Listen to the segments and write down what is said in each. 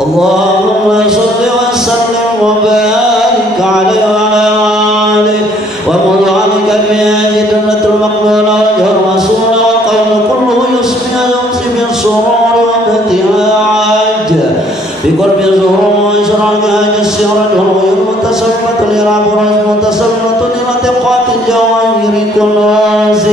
اللهم صل وسلم وبارك عليه وعلى آله وقل عنك بهذه جنة المقبولة وجه الرسول والقول كله يمسي بالسرور وابتهاج بقلب الزهور وإشراق هذه السيرة والغير متسلمة لرعب رأس متسلمة لنطقات الجواهر كنوز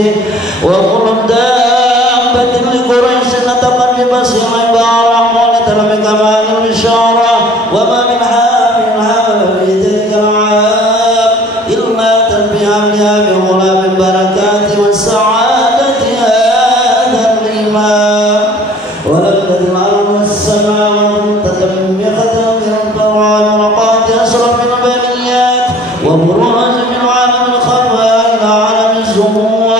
وكل دابة لقريش نطقت ببصير عبارة مولد بكمال البشارة وما من حامل في تلك العام إلا تنبيها بغلام البركات والسعادة هذا الإمام وللذي الأرض والسماوات متدمخة من الطرعات أسرى من البنيات وبروز من عالم الخفاء إلى عالم الزهور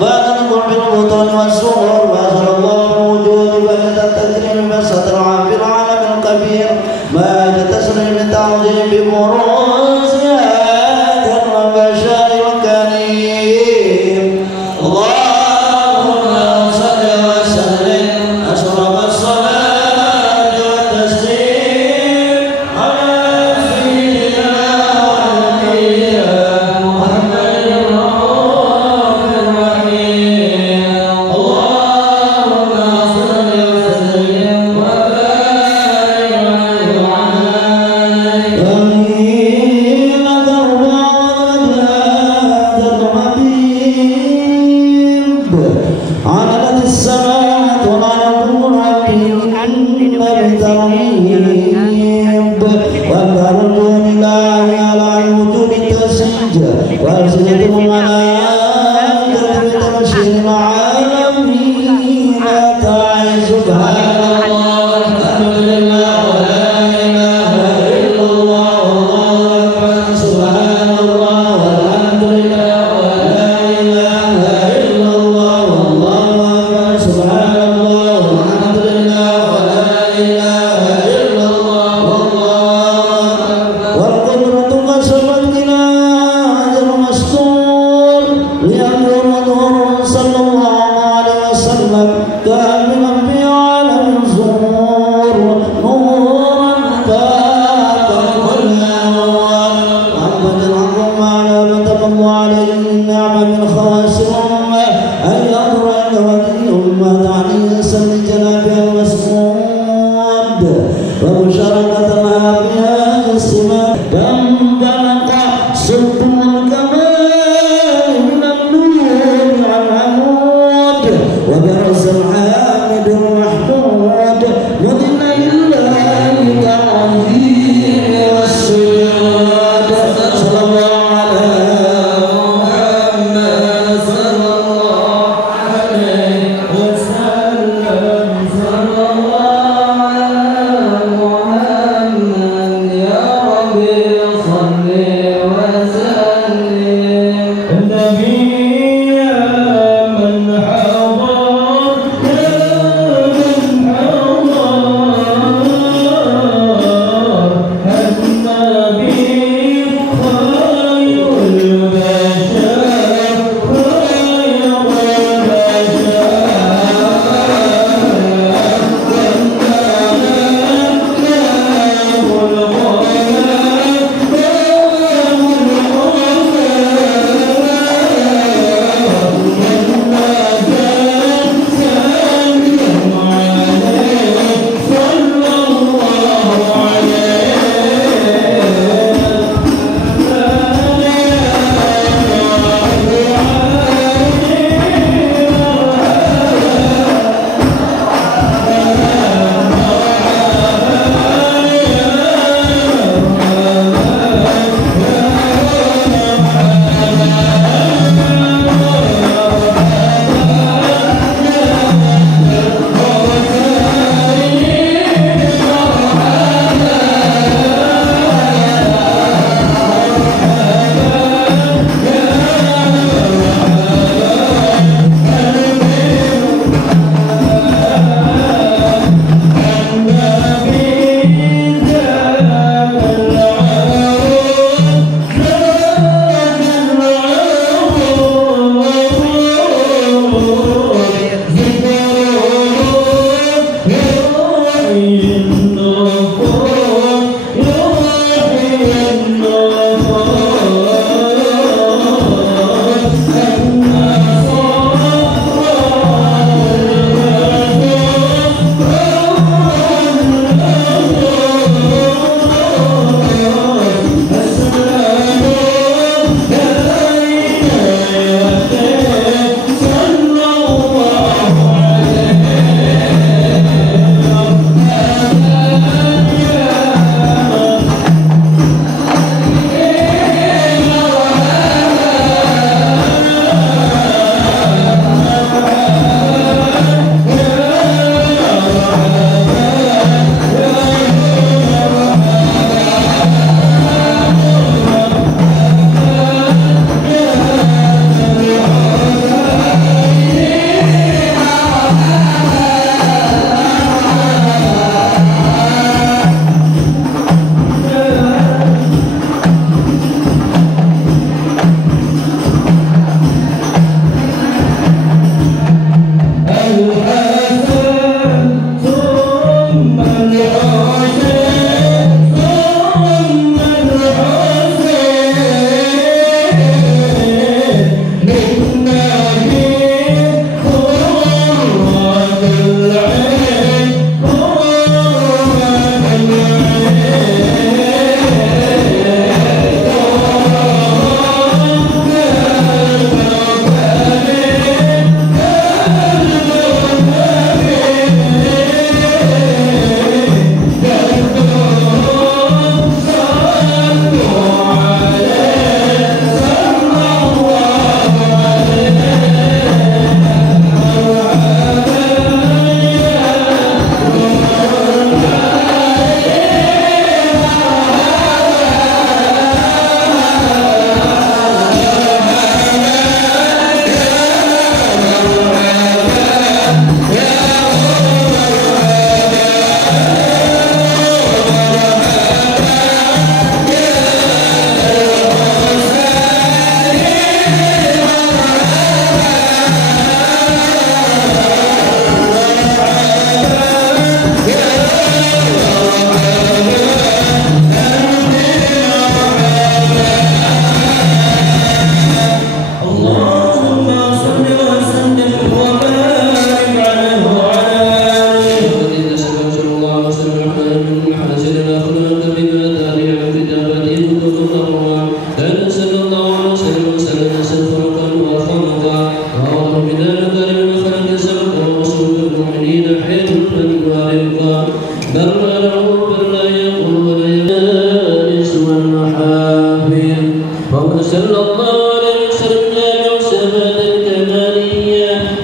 بعد القرب البطون والسهور وأسر الله الوجود بلد التكريم بستر في العالم الكبير ما تسري بالتعظيم ببروز هذا البشر الكريم اللهم صل وسلم أشرف الصلاة والتسليم على سيدنا ونبينا محمد الرؤوف الرحيم اللهم صل وسلم وبارك عليه وعلى آله وإن عدد السماوات والأرض ربهم بترحيب وأنكروا لله على الوجود التسجيل وأرسلت الملائكة بتبشير العالمين تعز سبحان الله والحمد لله ولا إله إلا الله والله أكبر سبحان الله والحمد لله ولا إله إلا الله والله أكبر سبحان الله والحمد لله ولا إله إلا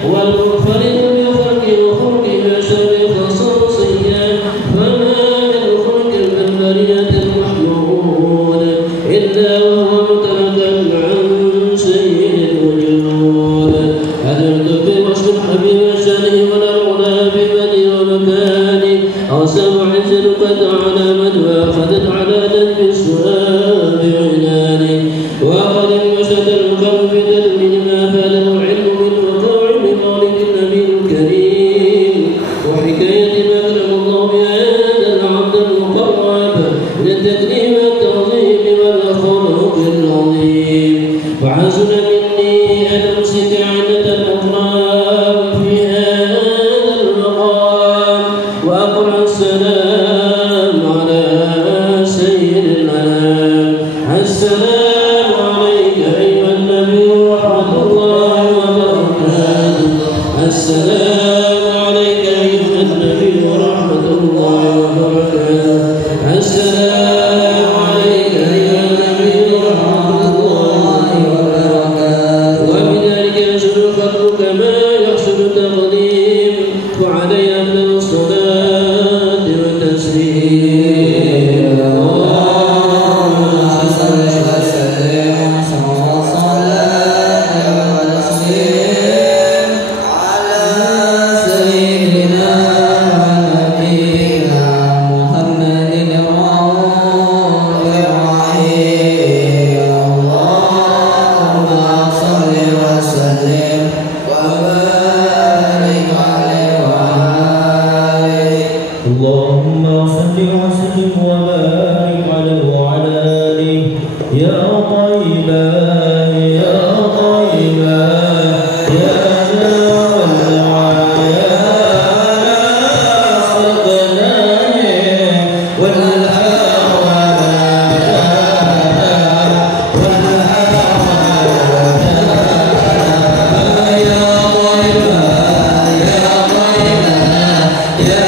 والمنفرد بخلق وخلق ما شر الرحمن أقسام حزنك على من وأخذت على ذنب السؤال بعنان وأخذ المشهد القلب بدل ما فاده العلم من مطاعم مولد النبي الكريم وحكاية ما كلم الله بهذا العبد المقرب من التكريم والتعظيم والخلق العظيم وحسن مني أن أمسك عنة الأكرام في هذا المقام وأقرأ السلام على سيد الأنام السلام عليك أيها النبي ورحمة الله وبركاته السلام عليك أيها النبي ورحمة الله وبركاته السلام عليك أيها النبي ورحمة الله وبركاته وبذلك يحصل الخلق كما يحصل التقديم وعليه أفضل الصلاة والتسليم اللهم صل وسلم وبارك عليه وعلى آله يا طيبا يا طيبا يا نوى يا صدنان والهوى يا طيبا يا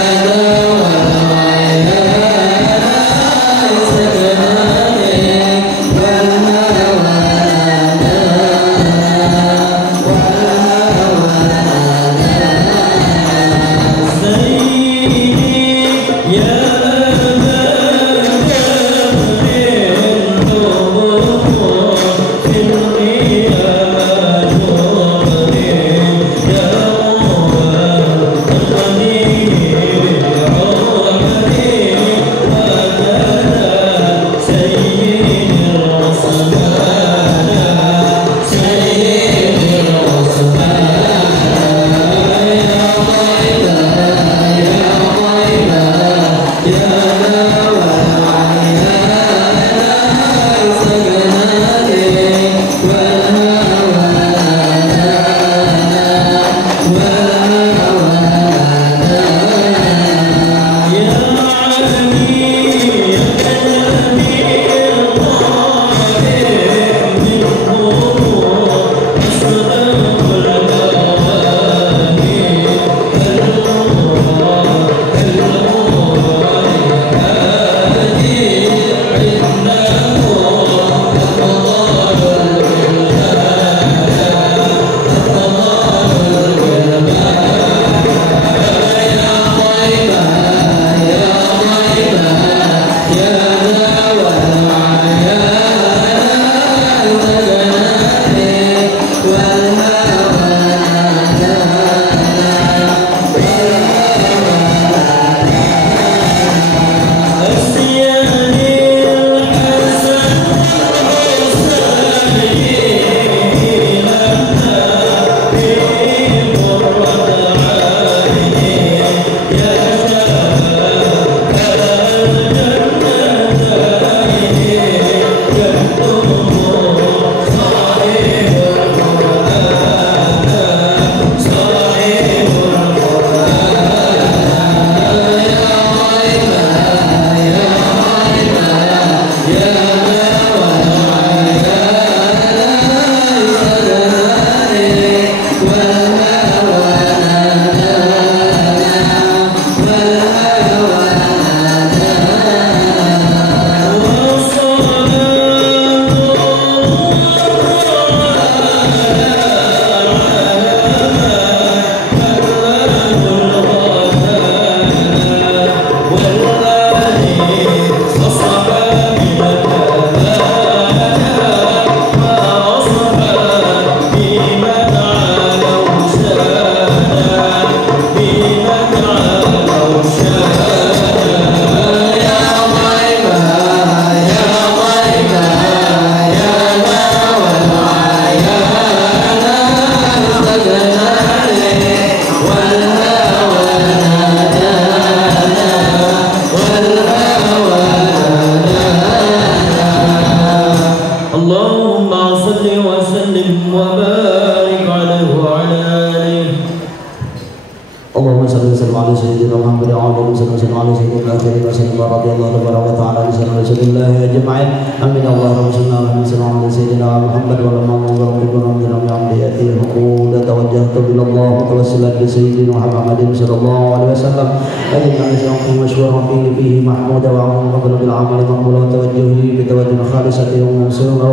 وسلم على سيدنا الآخرين وسلم ورضي الله تبارك وتعالى عن سيدنا رسول الله أجمعين آمين اللهم صل على سيدنا محمد ولما نظر بنا من عملياته الحقود توجهت إلى الله متوسلا بسيدنا محمد صلى الله عليه وسلم أجمع نشرح مشورا فيه محمود وعظم فضل بالعمل مقبول وتوجهه بتوجه خالصة وموصولة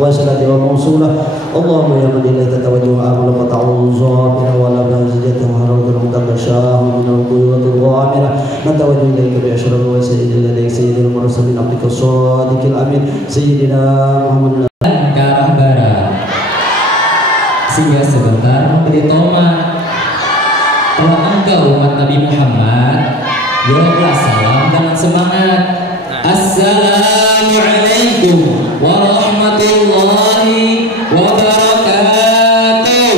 وصلة وموصولة اللهم يا من إليه تتوجه آمل فتعوذ بنا ولا بهزجة وهرب المتغشاه من القوة الغامرة نتوجه إليك بأشرف وسيد لديك سيد المرسلين عبدك الصادق الأمين سيدنا محمد ke arah barat sehingga sebentar memberi tomat. Kalau engkau umat Nabi Muhammad, jawablah salam dengan semangat. Assalamualaikum warahmatullahi wabarakatuh.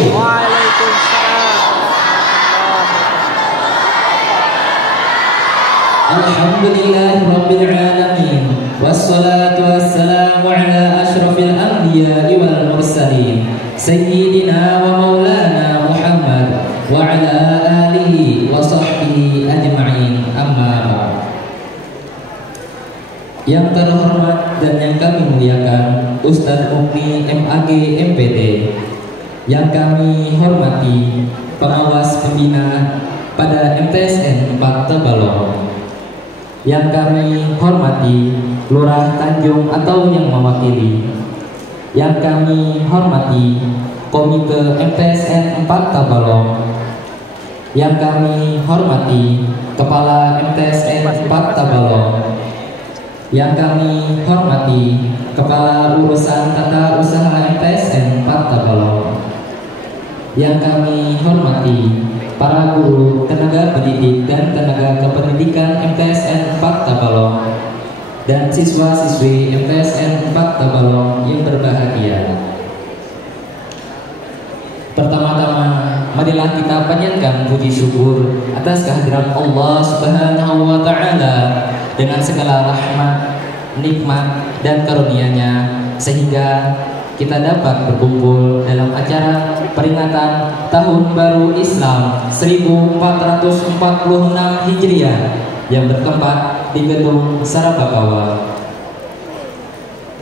Alhamdulillahirabbil alamin. Wassalatu wassalamu ala asyrafil anbiya'i wal mursalin sayyidina wa maulana Muhammad wa ala alihi wa sahbihi ajma'in. Amma ba'd. Yang terhormat dan yang kami muliakan Ustadz Mukni MAG MPD, yang kami hormati pengawas pembina pada MTSN 4 Tabalong, yang kami hormati Lurah Tanjung atau yang mewakili, yang kami hormati Komite MTSN 4 Tabalong, yang kami hormati Kepala MTSN 4 Tabalong, yang kami hormati Kepala Urusan Tata Usaha MTSN 4 Tabalong, yang kami hormati para guru, tenaga pendidik dan tenaga kependidikan MTSN 4 Tabalong, dan siswa-siswi MTSN 4 Tabalong yang berbahagia. Pertama-tama, marilah kita panjatkan puji syukur atas kehadiran Allah Subhanahu wa Ta'ala dengan segala rahmat, nikmat, dan karunia-Nya, sehingga kita dapat berkumpul dalam acara peringatan Tahun Baru Islam 1446 Hijriah yang bertempat di Gedung Sarabakawa.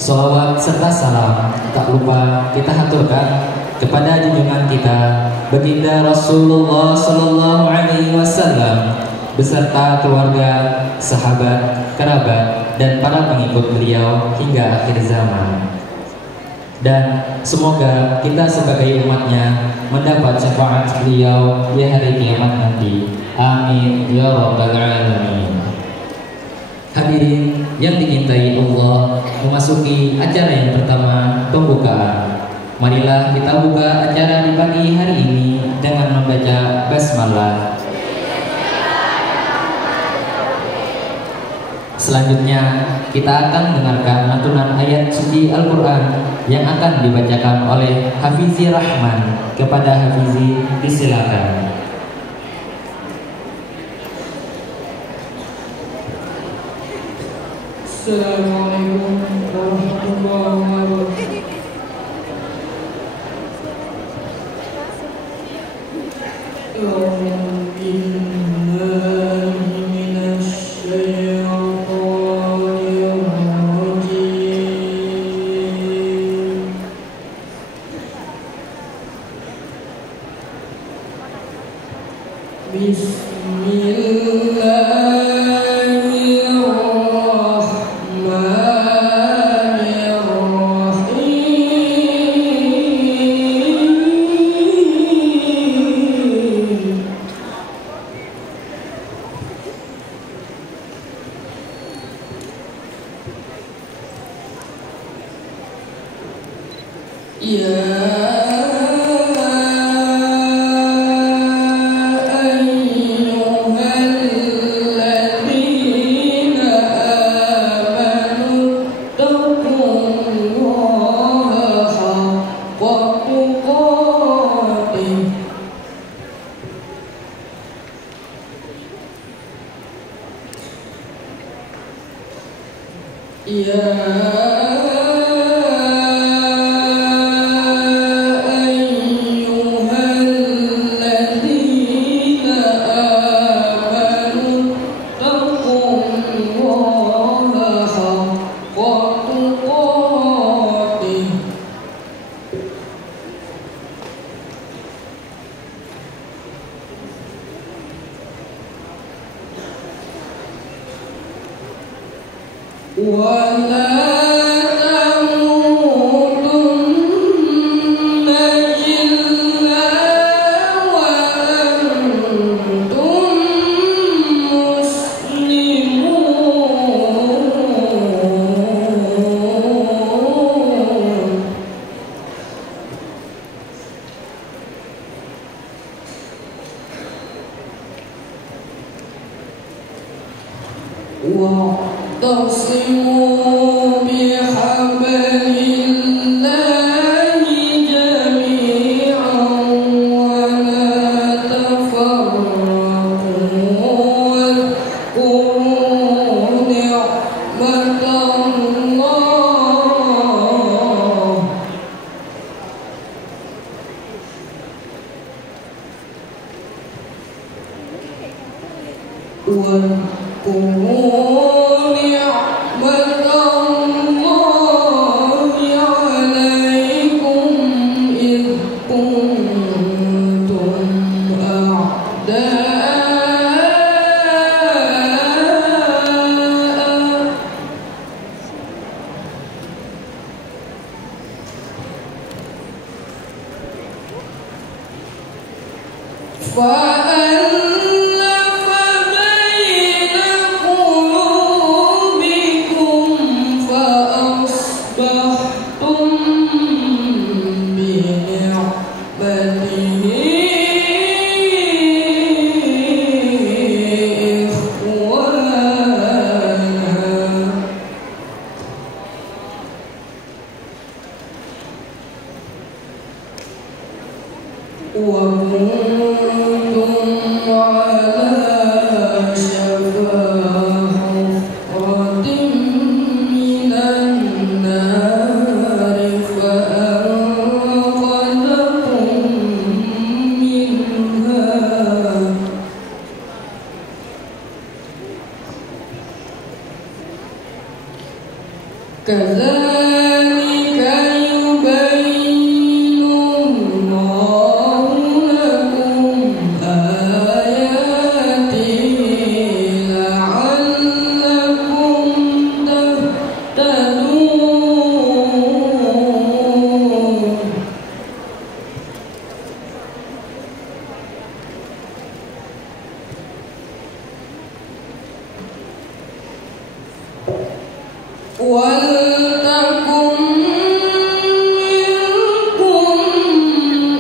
Sholawat serta salam tak lupa kita haturkan kepada junjungan kita baginda Rasulullah Sallallahu Alaihi Wasallam beserta keluarga, sahabat, kerabat, dan para pengikut beliau hingga akhir zaman. Dan semoga kita sebagai umatnya mendapat syafaat beliau di hari kiamat nanti. Amin ya rabbal alamin. Hadirin yang dicintai Allah, memasuki acara yang pertama, pembukaan. Marilah kita buka acara di pagi hari ini dengan membaca basmalah. Selanjutnya kita akan mendengarkan lantunan ayat suci Al-Quran yang akan dibacakan oleh Hafizi Rahman. Kepada Hafizi disilakan. Assalamualaikum warahmatullahi wabarakatuh. واعتصموا بحبل الله جميعا ولا تفرقوا واذكروا نعمة الله عليكم إذ كنتم أعداء فألف بين قلوبكم فأصبحتم بنعمته إخوانا وكنتم على شفا حفرة من النار فأنقذكم منها كذلك يبين الله لكم آياته لعلكم تهتدون ولتكن منكم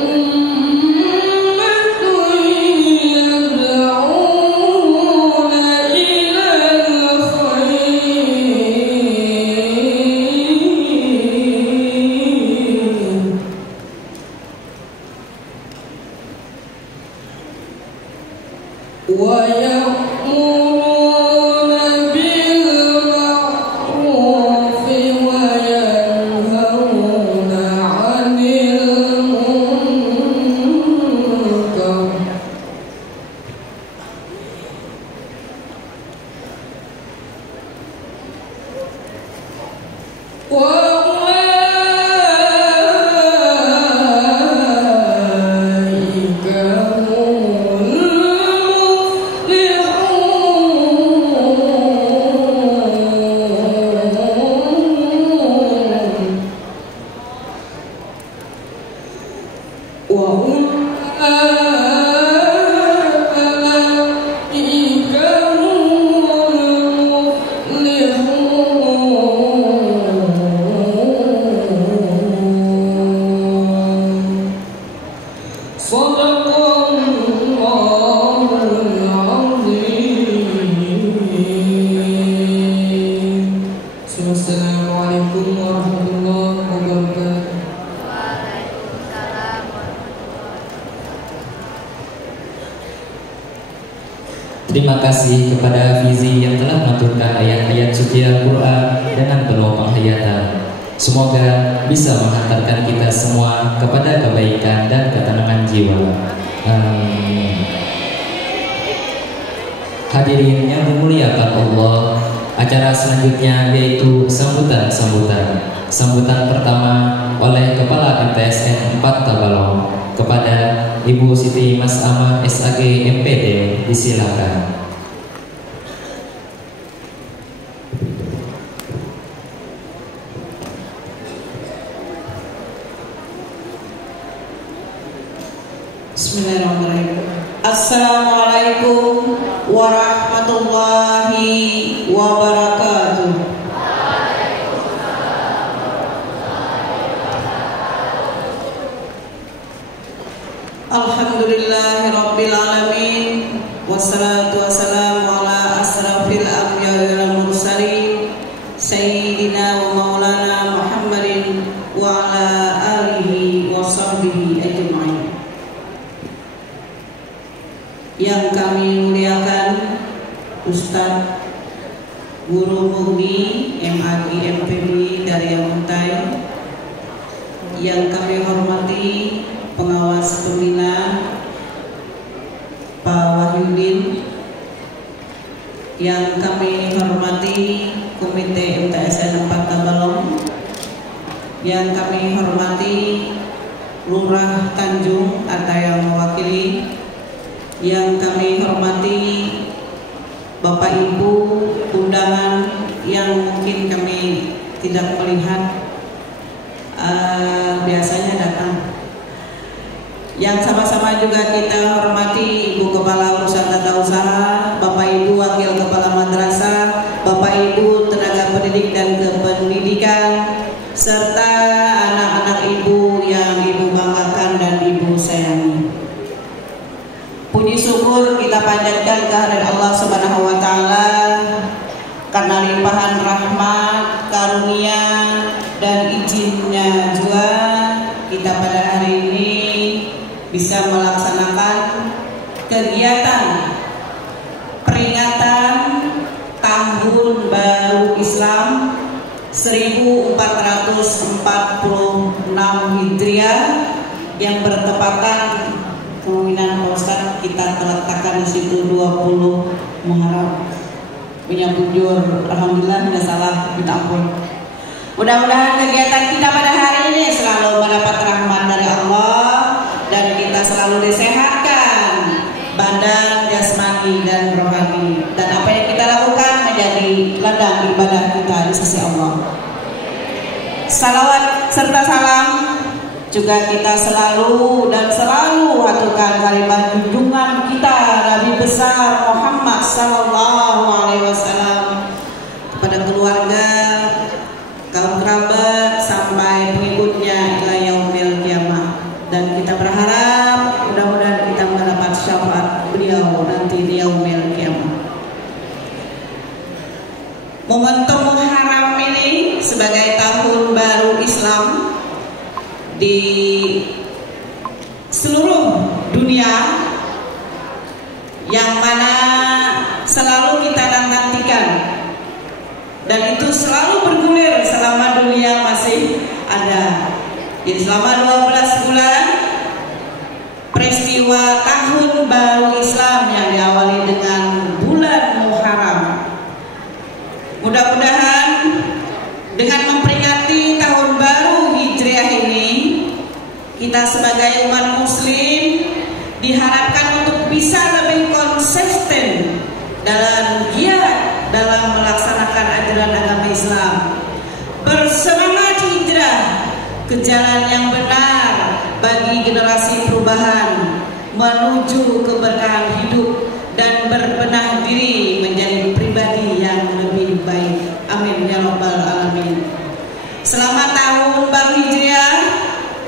أمة يدعون إلى الخير ويأمرون بالمعروف وينهون عن المنكر وأولئك هم المفلحون وأولئك هم المفلحون صدق الله العظيم. السلام عليكم ورحمة الله وبركاته. Terima kasih kepada Fizi yang telah mengaturkan ayat-ayat suci Al-Quran dengan penuh penghayatan. Semoga bisa menghantarkan kita semua kepada kebaikan dan ketenangan jiwa. Amin. Hadirin yang dimuliakan Allah, acara selanjutnya yaitu sambutan-sambutan. Sambutan pertama oleh Kepala MTSN 4 Tabalong kepada Ibu Siti Mas Amah SAG MPD, disilakan. Bismillahirrahmanirrahim. Assalamualaikum warahmatullahi wabarakatuh. Alhamdulillahirabbil alamin. Wassalatu wassalamu ala asrafil anbiya'i wal mursalin sayyidina wa maulana Muhammadin wa ala alihi wa sahbihi ajma'in. Yang kami muliakan Ustaz Guru Murni MAG MPB dari Yamuntai, yang kami hormati pengawas pembina Pak Wahyudin, yang kami hormati Komite MTSN 4 Tabalong, yang kami hormati Lurah Tanjung atau yang mewakili, yang kami hormati Bapak Ibu undangan yang mungkin kami tidak melihat biasanya datang, yang sama-sama juga kita hormati Ibu Kepala Urusan Tata Usaha, Bapak Ibu Wakil Kepala Madrasah, Bapak Ibu Tenaga Pendidik dan Kependidikan, serta anak-anak Ibu yang Ibu banggakan dan Ibu sayangi. Puji syukur kita panjatkan kehadirat Allah Subhanahu wa taala karena limpahan rahmat, karunia dan izinnya juga kita pada hari ini bisa melaksanakan kegiatan peringatan Tahun Baru Islam 1446 Hijriah yang bertepatan, kemungkinan Pak Ustaz kita letakkan di situ 20 Muharram. Menyambut jujur, alhamdulillah tidak salah, minta ampun. Mudah-mudahan kegiatan kita pada hari ini selalu mendapat rahmat dari Allah dan kita selalu disehatkan badan, jasmani dan rohani, dan apa yang kita lakukan menjadi ladang ibadah kita di sisi Allah. Salawat serta salam juga kita selalu haturkan kalimat junjungan kita Nabi besar Muhammad sallallahu alaihi wasallam kepada keluarga, kaum kerabat sampai pengikutnya ila yaumil qiyamah, dan kita berharap mudah-mudahan kita mendapat syafaat beliau nanti di yaumil qiyamah. Momentum Muharram ini sebagai tahun baru Islam di seluruh dunia, yang mana selalu kita nantikan, dan itu selalu bergulir selama dunia masih ada. Jadi selama 12 bulan peristiwa Tahun Baru Islam yang diawali dengan bulan Muharram. Mudah-mudahan dengan memperingati Tahun Baru Hijriah ini, kita sebagai umat muslim diharapkan untuk bisa lebih konsisten dalam giat dalam melaksanakan ajaran agama Islam, bersemangat hijrah ke jalan yang benar bagi generasi perubahan menuju keberkahan hidup dan berbenah diri menjadi pribadi yang lebih baik. Amin ya rabbal alamin. Selamat Tahun Baru Hijriah.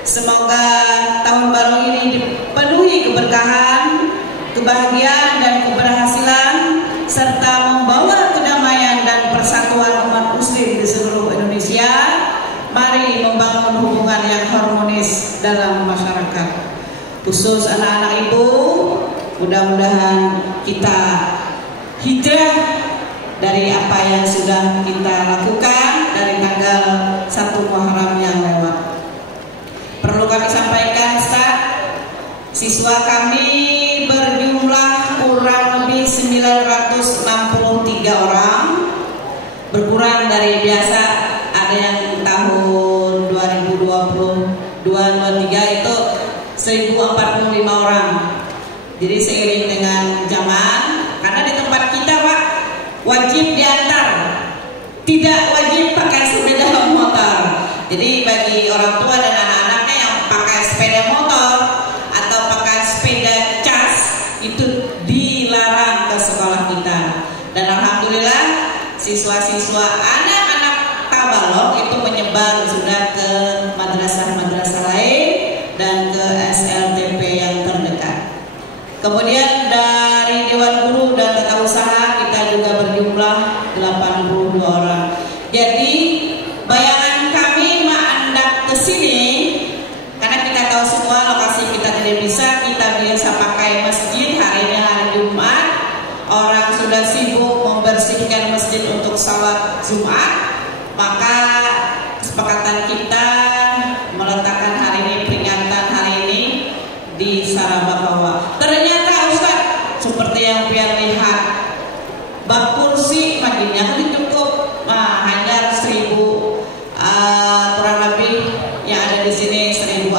Semoga tahun baru ini dipenuhi keberkahan, kebahagiaan dan keberhasilan, serta membawa kedamaian dan persatuan umat muslim di seluruh Indonesia. Mari membangun hubungan yang harmonis dalam masyarakat, khusus anak-anak ibu. Mudah-mudahan kita hijrah dari apa yang sudah kita lakukan dari tanggal 1 Muharram yang lewat. Perlu kami sampaikan, Ustaz, siswa kami berjumlah kurang lebih 963 orang, berkurang dari biasa. Ada yang tahun 2022-23 itu 1045 orang. Jadi seiring dengan zaman, karena di tempat kita Pak wajib diantar, tidak wajib pakai sepeda motor. Jadi bagi orang tua dan anak-anaknya yang pakai sepeda motor atau pakai sepeda siswa-siswa anak-anak Tabalong itu menyebar sudah ke madrasah-madrasah lain dan ke SLTP yang terdekat. Kemudian dari Dewan Guru dan Tata Usaha kita juga berjumlah 82 orang. Jadi bayangan kami mendak ke sini karena kita tahu semua lokasi kita tidak kita biasa pakai masjid. Hari ini hari Jumat, orang sudah sibuk membersihkan masjid untuk salat Jumat, maka kesepakatan kita meletakkan hari ini, peringatan hari ini di Sarabakawa. Ternyata Ustaz, seperti yang biar lihat, bak kursi maginya kan cukup hanya 1000 kurang lebih yang ada di sini 1045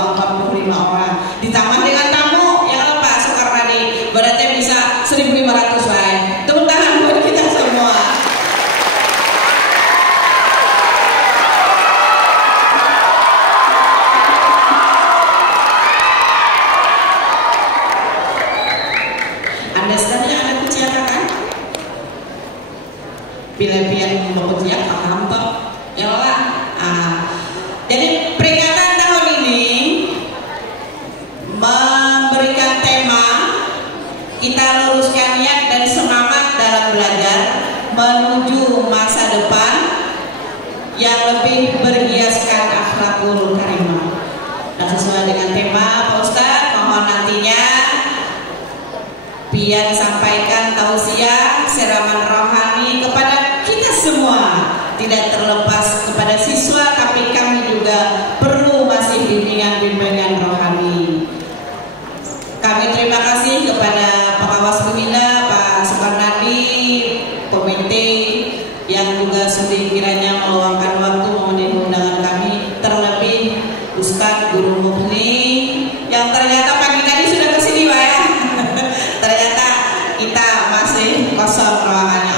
orang. Ditambah dengan tamu yang Pak Soekarnadi, berarti bisa 1500 lah. Tepuk tangan buat kita semua. Anda sebenarnya ada kuciaka kan? Pilih-pilih mau kuciaka nampak, ya lah. Jadi peringatan tahun ini memberikan tema kita luruskan niat dan semangat dalam belajar menuju masa depan yang lebih berhiaskan akhlakul karimah. Dan sesuai dengan tema Pak Ustadz, mohon nantinya biar sampaikan tausiah siraman rohani kepada kita semua, tidak terlepas kepada siswa, tapi kami juga perlu masih bimbingan rohani. Kami terima kasih kepada pengawas pembina Pak Soekarnadi, komite yang juga sudah kiranya meluangkan waktu memenuhi undangan kami, terlebih Ustadz Guru Mufni yang ternyata pagi tadi sudah kesini Pak ya. Ternyata kita masih kosong ruangannya.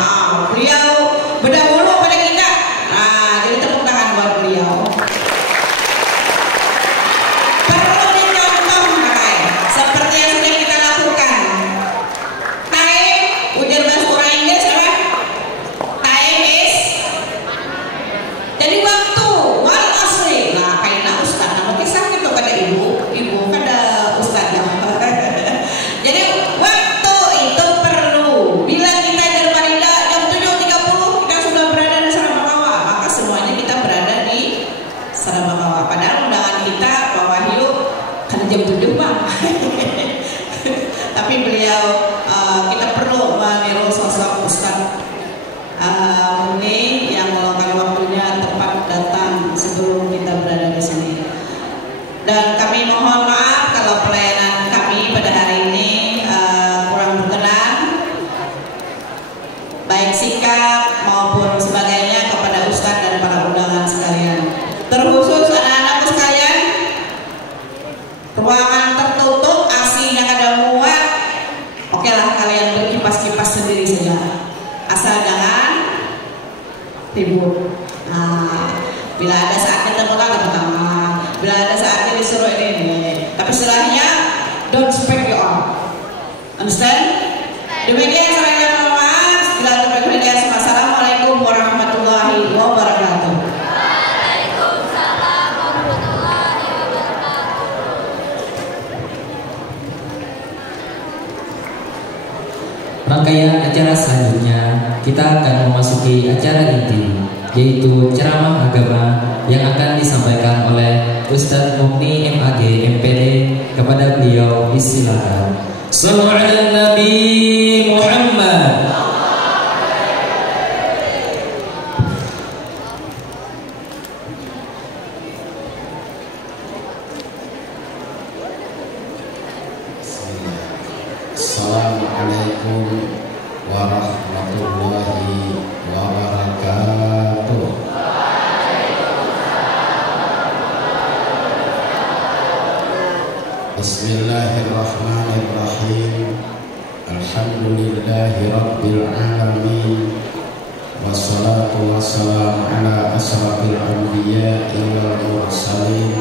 Beliau bedah mulu pada kita. Jadi tepuk tangan buat beliau. Perlu dicontoh seperti yang sudah kita lakukan. Time, ujian bahasa Quran Inggris apa? Time is. Jadi waktu wal asri. Nah, kayaknya Ustaz, nama kisah itu pada ibu kada Ustaz. Jadi waktu itu perlu. Bila kita daripada jam 7.30 kita sudah berada di Sarabakawa, maka semuanya kita berada di Sarabakawa. Padahal undangan kita Pak Wahyu kan jam 7 Pak. Tapi beliau kita perlu meniru sosok Ustaz Muni yang meluangkan waktunya tepat datang sebelum kita berada di sini. Dan kami mohon maaf kalau pelayanan kami pada hari ini kurang berkenan, baik sikap maupun sebagainya kepada Ustadz dan para undangan sekalian. Terkhusus anak-anakku sekalian, ruangan tertutup, AC-nya kada muat. Oke lah, kalian berkipas-kipas sendiri saja, asal jangan ribut. Bila ada saatnya tepuk tangan, bila ada saatnya disuruh ini. Tapi setelahnya don't speak you up. Understand? Demikian saya mohon maaf. Bila terpenuhi Assalamualaikum warahmatullahi wabarakatuh. Waalaikumsalam warahmatullahi wabarakatuh. Rangkaian acara selanjutnya kita akan memasuki acara inti, yaitu ceramah agama yang akan disampaikan oleh Ustadz Mufni MAG MPD. Kepada beliau disilakan. Sallu ala Nabi Muhammad. Assalamualaikum warahmatullahi wabarakatuh. Bismillahirrahmanirrahim. Alhamdulillahi rabbil alamin. Wassalatu wassalamu ala asrafil anbiya'i wal mursalin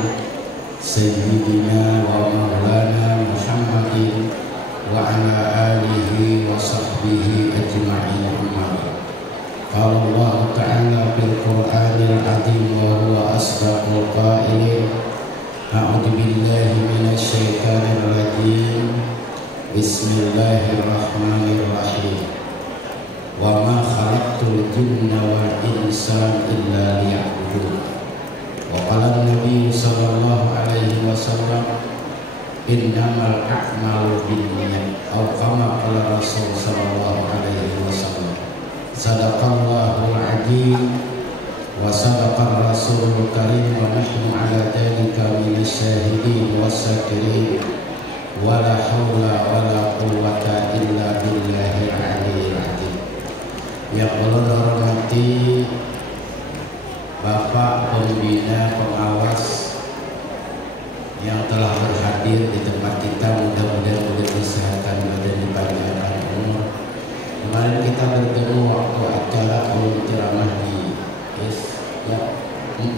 Sayyidina wa maulana Muhammadin wa ala alihi wa sahbihi ajma'in. Qala Allah billahi minasyaitonir rajim. Bismillahirrahmanirrahim. Wa ma khalaqtul jinna wal insa illa liya'budun. Wa qala an-nabiy sallallahu alaihi wasallam innamal a'malu binniyat aw kama qala Rasul sallallahu alaihi wasallam. Sadaqallahul azim wa sadaqar rasulul karim wa nahnu ala dzalika minasyahidin wasyakirin wa la haula wa la quwwata illa billahil aliyyil azim. Yang Allah hormati Bapak Pembina Pengawas yang telah berhadir di tempat kita, mudah-mudahan diberi kesehatan badan dipanjangkan umur. Kemarin kita bertemu waktu acara ulum ceramah di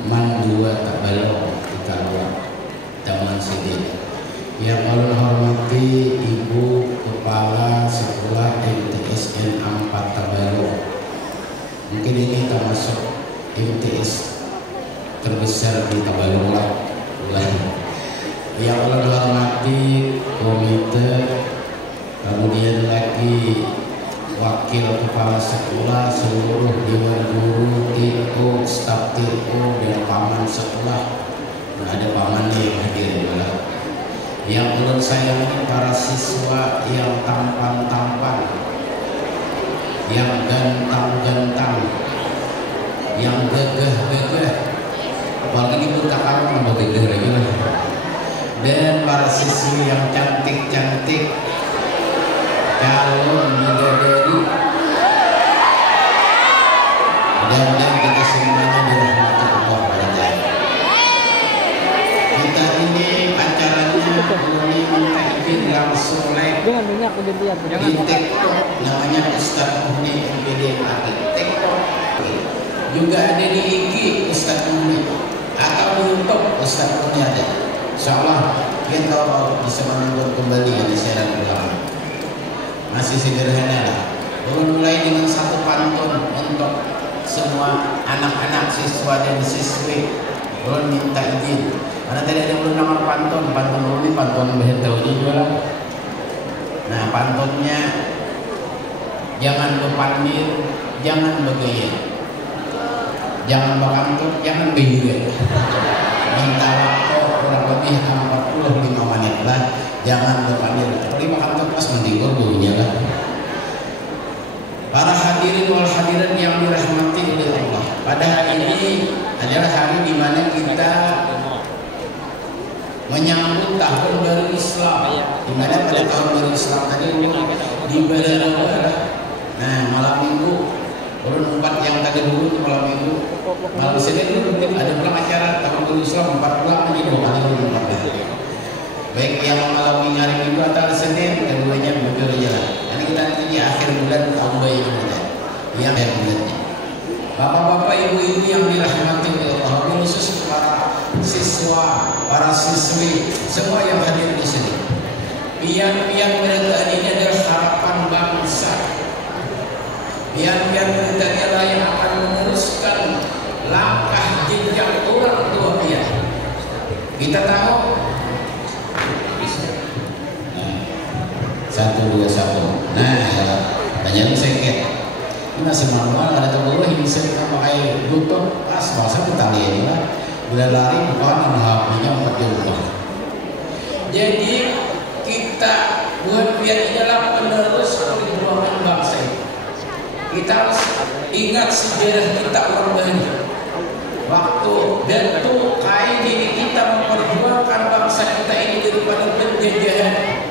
Man 2 Tabalong di Kalua, Taman Sidin. Yang Allah hormati Ibu Kepala Sekolah MTSN 4 Tabalong. Mungkin ini termasuk MTS terbesar di Tabalong lah. Yang Allah hormati komite, kemudian lagi wakil kepala sekolah, seluruh dewan guru, TO, staf TO, dan paman sekolah. Ada pamannya yang hadir malah. Yang Allah sayangi para siswa yang tampan-tampan, yang gantang-gantang, yang gagah-gagah, apalagi di Butakan mau gagah lagi lah. Dan para siswi yang cantik-cantik, calon bidadari, mudah-mudahan kita semuanya dirahmati Allah pada kita. Ini acaranya mulai minta izin langsung live di TikTok, namanya Ustaz Muhni MPD di TikTok, juga ada di IG Ustaz Muhni, atau di YouTube Ustaz Muhni ada. Insyaallah kita bisa menonton kembali yang siaran ulang. Masih sederhana lah. Mulai dengan satu pantun untuk semua anak-anak siswa dan siswi. Ulun minta izin. Karena tadi ada ulun nama pantun ini pantun beritahu juga lah. Nah, pantunnya jangan berpandir, jangan bergaya, jangan berkantut, jangan bergaya. Minta waktu kurang lebih 45 menit lah. Jangan berpandir. Kalau 5 kantong pas mentinggur bunyinya kan. Para hadirin wal hadirat yang dirahmati oleh Allah. Pada hari ini adalah hari di mana kita menyambut tahun baru Islam. Di mana pada tahun baru Islam tadi di Badar. Nah, malam Minggu ulun 4 yang tadi dulu malam Minggu. Malam Senin dulu ada pulang acara tahun baru Islam 4 pulang lagi 2 kali ulun 4. Baik yang malam hari Minggu atau Senin, keduanya betul jalan. Nanti kita nanti di akhir bulan tahun baru kita, yang akhir bulannya. Bapak-bapak, ibu-ibu yang dirahmati oleh Allah, khusus para siswa, para siswi, semua yang hadir di sini. Pian-pian mereka ini adalah harapan bangsa. Pian-pian mereka adalah yang akan meneruskan langkah jejak orang tua pian. Kita tahu 1, 2, 1. Nah, banyak yang seket. Ini semua ada teman ini saya pakai lutut pas bahasa kita lihat lah. Bila lari bukan HP-nya 4 jam. Jadi kita buat biar adalah penerus perjuangan bangsa. Kita harus ingat sejarah kita orang Bali. Waktu dan tuh kain diri kita memperjuangkan bangsa kita ini daripada penjajahan.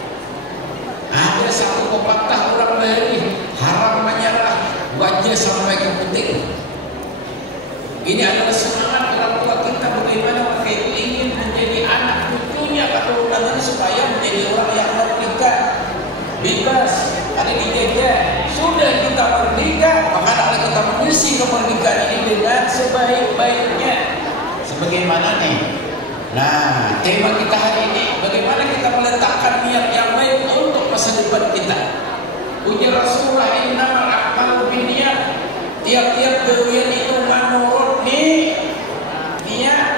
Ada satu pepatah orang Bali, haram menyerah, wajah sampai ke petik. Ini adalah semangat orang tua kita bagaimana mereka itu ingin menjadi anak cucunya keturunan supaya menjadi orang yang merdeka, bebas, ada dijajah. Sudah kita merdeka, maka kita mengisi kemerdekaan ini dengan sebaik-baiknya. Sebagaimana nih? Nah, tema kita hari ini, bagaimana kita meletakkan niat yang baik untuk masa depan kita. Ujar Rasulullah, innamal a'malu binniyat. Tiap-tiap doyan itu menurut niat.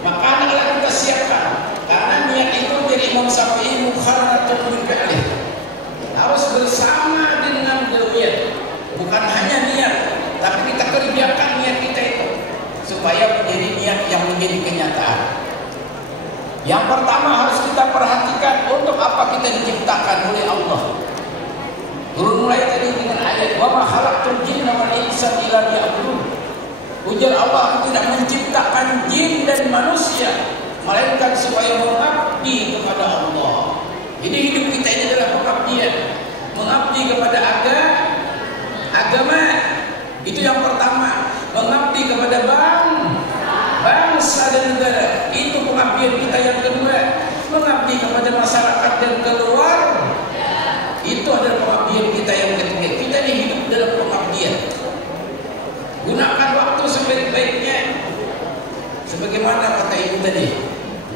Maka adalah kita siapkan. safihi mukhalatun min fi'lih. Harus bersama dengan niat. Bukan hanya niat, tapi kita kerjakan niat kita itu supaya menjadi niat yang menjadi kenyataan. Yang pertama harus kita perhatikan untuk apa kita diciptakan oleh Allah. Turun mulai tadi dengan ayat wa ma khalaqtul jinna wal insa illa liya'budun. Ujar Allah tidak menciptakan jin dan manusia melainkan supaya mengabdi kepada Allah. Jadi hidup kita ini adalah pengabdian, mengabdi kepada agama. Itu yang pertama, mengabdi kepada bangsa dan negara. Itu pengabdian kita. Yang kedua, mengabdi kepada masyarakat dan keluarga. Itu adalah pengabdian kita yang ketiga. Kita ini hidup dalam pengabdian. Gunakan waktu sebaik-baiknya. Sebagaimana kata ibu tadi.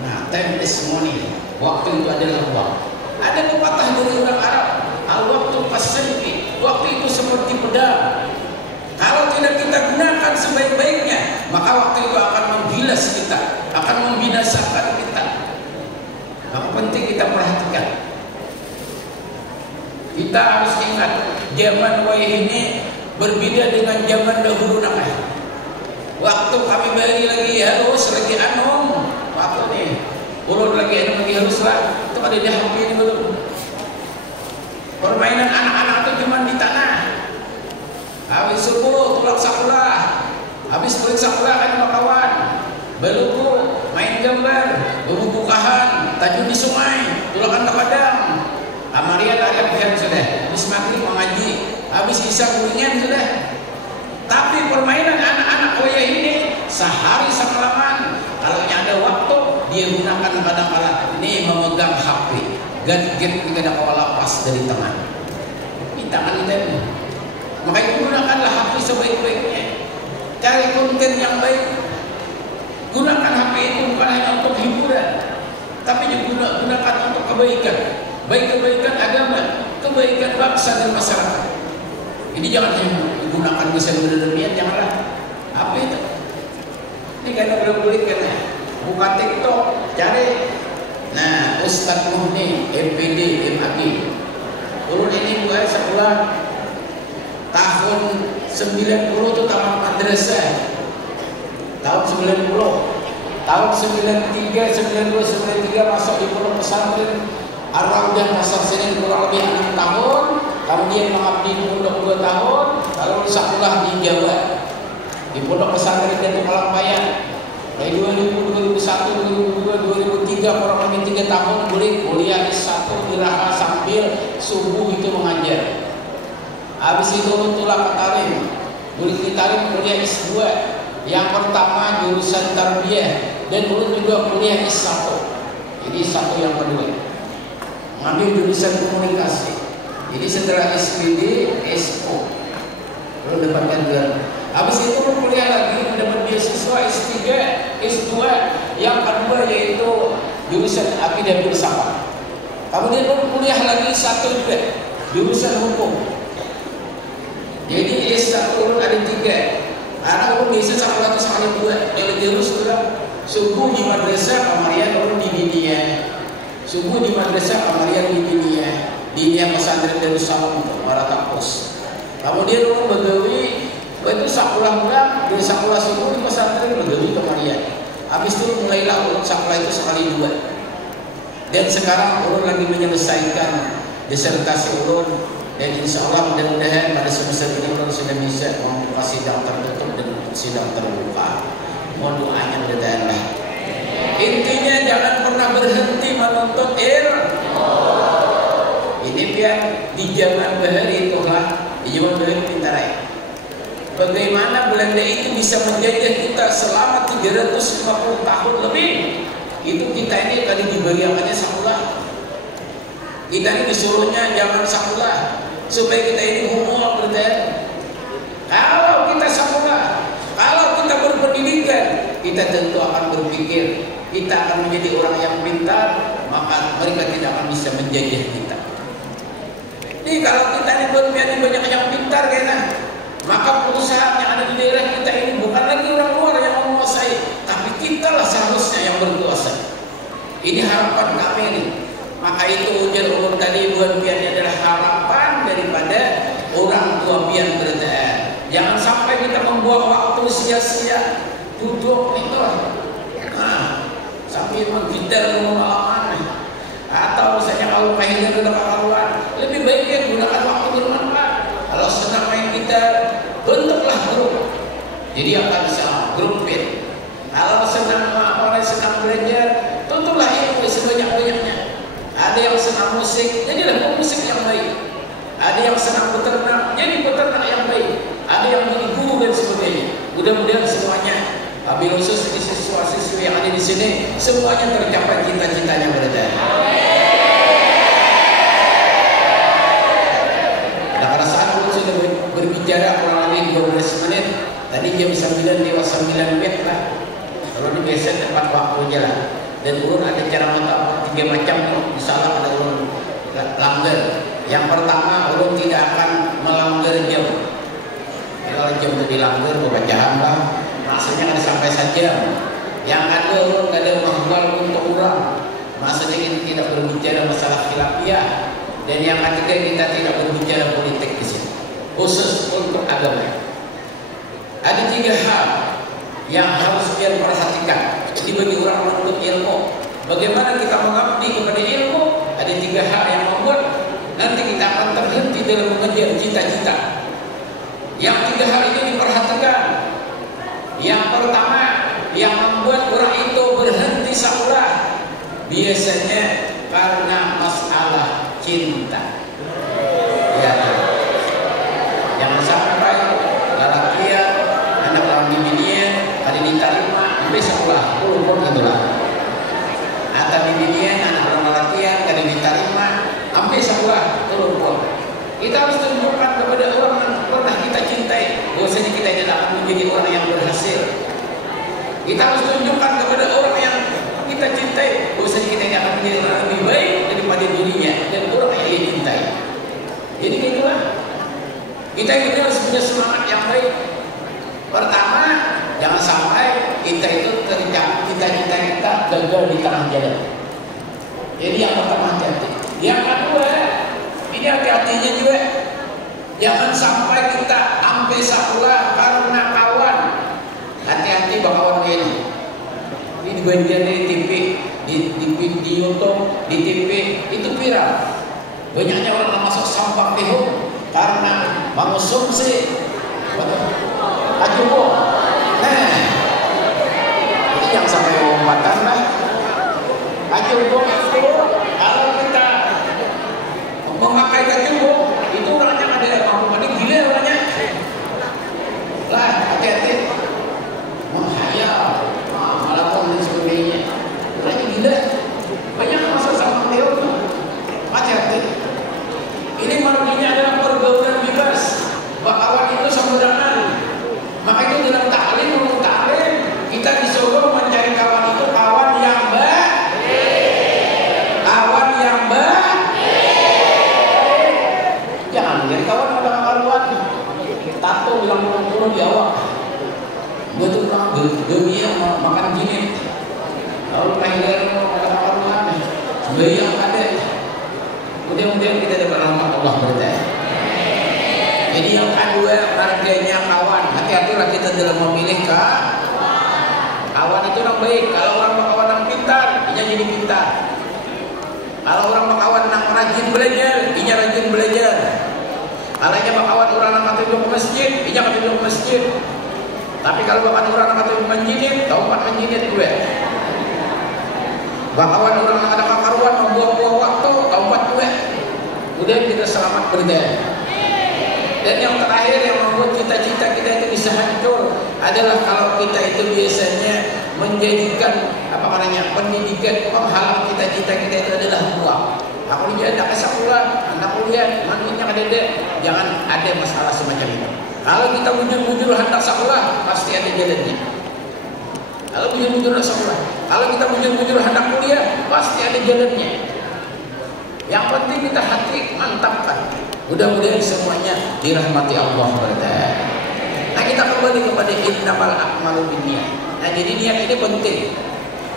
Nah, time is money. Waktu itu adalah uang. Ada pepatah dari orang Arab, al-waktu kasayfi. Waktu itu seperti pedang. Kalau tidak kita gunakan sebaik-baiknya, maka waktu itu akan membilas kita, akan membinasakan kita. Maka penting kita perhatikan. Kita harus ingat, zaman wayah ini berbeda dengan zaman dahulu nama. Waktu kami balik lagi harus lagi waktu nih, ulun lagi harus lah. Itu ada di HP ini belum. Permainan anak-anak itu cuma di tanah. Habis subuh tulak sekolah, habis pulang sekolah kan sama kawan, beluku, main gambar, bukahan, tajud di sungai, tulakan ke padang. Amarian Arab sudah, habis maghrib mengaji, habis isya kuningan sudah. Tapi permainan anak-anak wayah ini sehari semalaman. Kalau ada waktu dia gunakan kadang-kala ini memegang HP, gadget kita ada kawal lepas dari tangan. Di tangan kita ini. Makanya gunakanlah HP sebaik-baiknya. Cari konten yang baik. Gunakan HP itu bukan hanya untuk hiburan, tapi juga gunakan untuk kebaikan. Baik kebaikan agama, kebaikan bangsa dan masyarakat. Ini jangan digunakan bisa berlebihan, janganlah. Apa itu? Ini karena berbelit kan ya. Buka TikTok, cari. Nah, Ustaz Muhni, MPD, MAD. Turun ini bukan sekolah. Tahun 90 itu tamat madrasah. Tahun 90. Tahun 93, 92, 93 masuk di pondok pesantren Ar-Raudah Pasar Senen kurang lebih 6 tahun. Kemudian mengabdi di pondok 2 tahun. Lalu sekolah di Jawa di pondok pesantren Datuk Kalampayan. Dari 2000, 2001, 2002, 2003 kurang lebih 3 tahun boleh kuliah S1 di Raha sambil subuh itu mengajar. Habis itu tulak ke Tarim, boleh di Tarim kuliah S2. Yang pertama jurusan tarbiyah dan boleh juga kuliah S1. Jadi S1 yang kedua. Mengambil jurusan komunikasi. Jadi setelah SPD, SO. Lalu dapatkan gelar. Habis itu kuliah lagi mendapat beasiswa S3, S2. Yang kedua yaitu jurusan akidah filsafat. Kemudian kuliah lagi S1 juga jurusan hukum. Jadi S1 ada 3. Anak ulun bisa sekolah itu sekali 2. Yang terus sudah subuh di madrasah, kamarian ulun di Dinia. Subuh di madrasah, kamarian di Dinia. Dinia pesantren Darussalam untuk para kampus. Kemudian ulun begawi, itu sekolah pulang dari sekolah subuh di pesantren begawi kamarian. Habis itu mulailah ulun sekolah itu sekali 2. Dan sekarang ulun lagi menyelesaikan disertasi ulun. Dan insya Allah mudah-mudahan pada semester ini kita sudah bisa membuka sidang tertutup dan sidang terbuka. Mohon doanya mudah-mudahan. Intinya jangan pernah berhenti menuntut ilmu. Ini biar di zaman bahari itulah, di zaman bahari pintarai. Bagaimana Belanda itu bisa menjajah kita selama 350 tahun lebih? Itu kita ini tadi diberiakannya sekolah. Kita ini disuruhnya jangan sekolah supaya kita ini humor berdan. Kalau kita sekolah, kalau kita berpendidikan, kita tentu akan berpikir kita akan menjadi orang yang pintar, maka mereka tidak akan bisa menjajah kita. Jadi kalau kita ini berpikir banyak yang pintar kayaknya, maka perusahaan yang ada di daerah kita ini bukan lagi orang luar yang menguasai, tapi kita lah seharusnya yang berkuasa. Ini harapan kami ini. Jangan sampai kita membuang waktu sia-sia, duduk itu. Nah, sambil menggitar mengulang atau misalnya kalau kayaknya udah karuan, lebih baik dia gunakan waktu bermanfaat. Kalau senang main gitar, bentuklah grup. Jadi akan bisa grup band. Kalau senang orang senang belajar, tentulah ilmu sebanyak-banyaknya. Ada yang senang musik, jadilah pemusik yang baik. Ada yang senang beternak, jadi peternak yang baik. Ada yang jadi guru dan sebagainya. Mudah-mudahan semuanya, wabil khusus di siswa-siswi yang ada di sini, semuanya tercapai cita-citanya berada. Nah, pada saat aku sudah berbicara kurang lebih 12 menit, tadi jam 9 lewat 9 menit lah. Kalau digeser tepat waktunya lah. Dan ulun ada cara mata 3 macam, misalnya ada ulun langgar. Yang pertama, ulun tidak akan melanggar jam. Kalau jam itu dilanggar, bacaan lah. Maksudnya ada sampai saja. Yang ada ulun tidak ada mahal untuk orang. Maksudnya kita tidak berbicara masalah khilafiyah. Dan yang ketiga, kita tidak berbicara politik di sini. Khusus untuk agama. Ada 3 hal yang harus kita perhatikan. Jadi bagi orang menuntut ilmu, bagaimana kita mengabdi kepada ilmu, ada 3 hal yang membuat nanti kita akan terhenti dalam mengejar cita-cita. Yang 3 hal ini diperhatikan. Yang pertama, yang membuat orang itu berhenti sakulah, biasanya karena masalah cinta. Ya, jangan sampai lalakian anak orang dunia ada diterima sampai sekolah pun itulah. Atau dunia anak orang lalakian ada diterima sampai sekolah pun. Kita harus tunjukkan kepada orang yang pernah kita cintai, bahwasanya kita tidak akan menjadi orang yang berhasil. Kita harus tunjukkan kepada orang yang kita cintai, bahwasanya kita tidak akan menjadi orang lebih baik daripada dirinya dan orang yang dia cintai. Jadi itulah. Kita ini harus punya semangat yang baik. Pertama, jangan sampai kita itu terjadi cita-cita kita gagal di tengah jalan. Jadi yang pertama hati-hati. Yang kedua, ini hati-hatinya juga. Jangan sampai kita sampai sakulah karena kawan. Hati-hati bakawan ini. Ini di bagian dari TV, di YouTube, di TV itu viral. Banyaknya orang masuk sampah tihuk karena mengonsumsi kacumbo. Nah, ini yang sampai lompatan lah. Kacumbo itu kalau kita memakai kacumbo itu orangnya ada gila orangnya. Lah, hati-hati. Menghayal, malah dan sebagainya. Orangnya gila. Banyak masuk sampah tihuk. Hati-hati. Ini marginya adalah pergaulan bebas. Bakawan itu sembarangan. Maka itu dalam ta'lim, kita disuruh mencari kawan itu kawan yang baik. Kawan yang baik. Jangan jadi kawan ada kawan. Tato bilang puluh di awak. Betul kan? Dunia makan gini. Kalau lahir ada kawan. Bayang ada. Mudah-mudahan kita dapat rahmat Allah berkata. Jadi yang kedua, harganya kawan. Hati-hatilah kita dalam memilih kawan itu orang baik. Kalau orang berkawan yang pintar, dia jadi pintar. Kalau orang berkawan yang rajin belajar, dia rajin belajar. Kalau dia berkawan orang yang katanya ke masjid, dia katanya ke masjid. Tapi kalau berkawan orang yang katanya menjinit, tahu pak menjinit gue. Berkawan orang yang ada kekaruan, membuang-buang waktu, tahu pak gue. Kemudian kita selamat berdaya. Dan yang terakhir yang membuat cita-cita kita itu bisa hancur adalah kalau kita itu biasanya menjadikan pendidikan penghalang cita-cita kita itu adalah uang. Aku dia ada sekolah, anak kuliah, mandinya ada, jangan ada masalah semacam itu. Kalau kita bujur-bujur hendak sekolah, pasti ada jalannya. Kalau bujur-bujur hendak sekolah, kalau kita bujur-bujur hendak kuliah, pasti ada jalannya. Yang penting kita hati mantapkan. Mudah-mudahan semuanya dirahmati Allah berkata. Nah, kita kembali kepada innamal a'malu binniyat. Nah, jadi niat ini penting.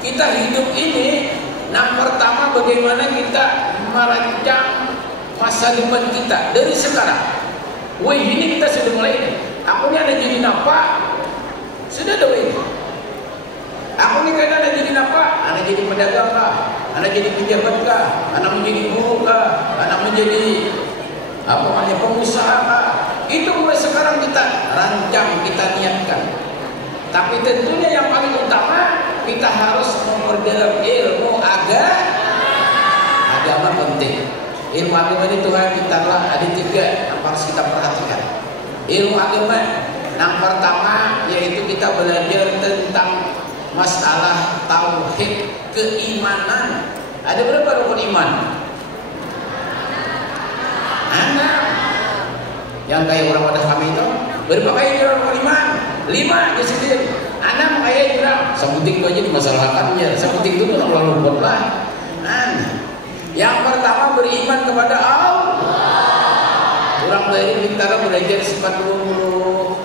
Kita hidup ini, yang pertama bagaimana kita merancang masa depan kita dari sekarang. Wih, ini kita sudah mulai nih. Aku napa? Sudah dong ini. Aku nih kadang anak jadi napa? Anak jadi pedagang kah? Anak jadi pejabat kah? Anak menjadi guru kah? Anak menjadi apa namanya pengusaha kah? Itu mulai sekarang kita rancang, kita niatkan. Tapi tentunya yang paling utama kita harus memperdalam ilmu agama penting. Ilmu agama ini Tuhan kita ada 3 yang harus kita perhatikan. Ilmu agama yang pertama yaitu kita belajar tentang masalah tauhid keimanan. Ada berapa rukun iman? 6. Yang kayak orang wadah kami itu berapa kali rukun iman? 5 dia sendiri. Anak kayak bilang sepenting itu aja dimasalahkannya. Sepenting itu Allah lupa lah. Yang pertama beriman kepada Allah. Orang dari bintara belajar sifat 20.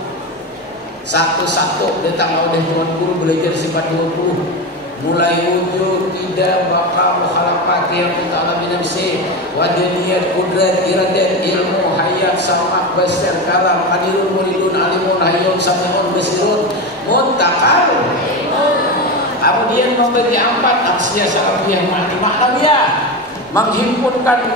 Satu-satu datang oleh Tuhan Guru belajar sifat 20. Mulai wujud, tidak, bakal, mukhalafat yang kita alami nafsi, wadaniyat, kudrat, iradat, ilmu, hayat, samak, basir, kalam, hadirun, muridun, alimun, hayyun, sami'un, basirun, muntakal. Kemudian memberi 4 aksinya salafiyah maknawiyah, menghimpunkan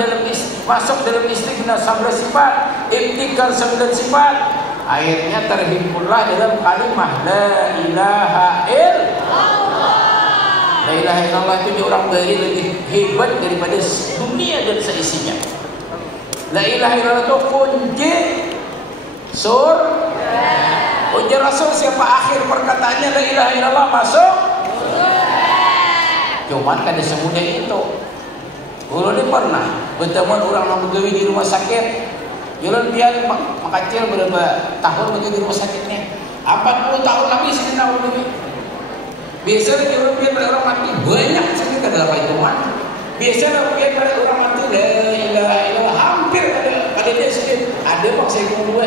masuk dalam istighna 11 sifat, ibtikar 9 sifat. Akhirnya terhimpunlah dalam kalimah la ilaha illallah. La ilaha illallah itu orang beri lebih hebat daripada dunia dan seisinya. La ilaha illallah itu kunci surga. Ujar Rasul siapa akhir perkataannya la ilaha illallah masuk surga. Cuman kan semudah itu. Kalau ini pernah bertemu orang yang begawi di rumah sakit. Jalan dia makacil berapa tahun begitu di rumah sakitnya? 40 tahun lagi sini tahun lebih. Biasanya jalan dia pada orang mati banyak sakit ada apa itu man? Biasanya dia pada orang mati la ilaha illallah hampir pada dia sedih. Ada maksa yang kedua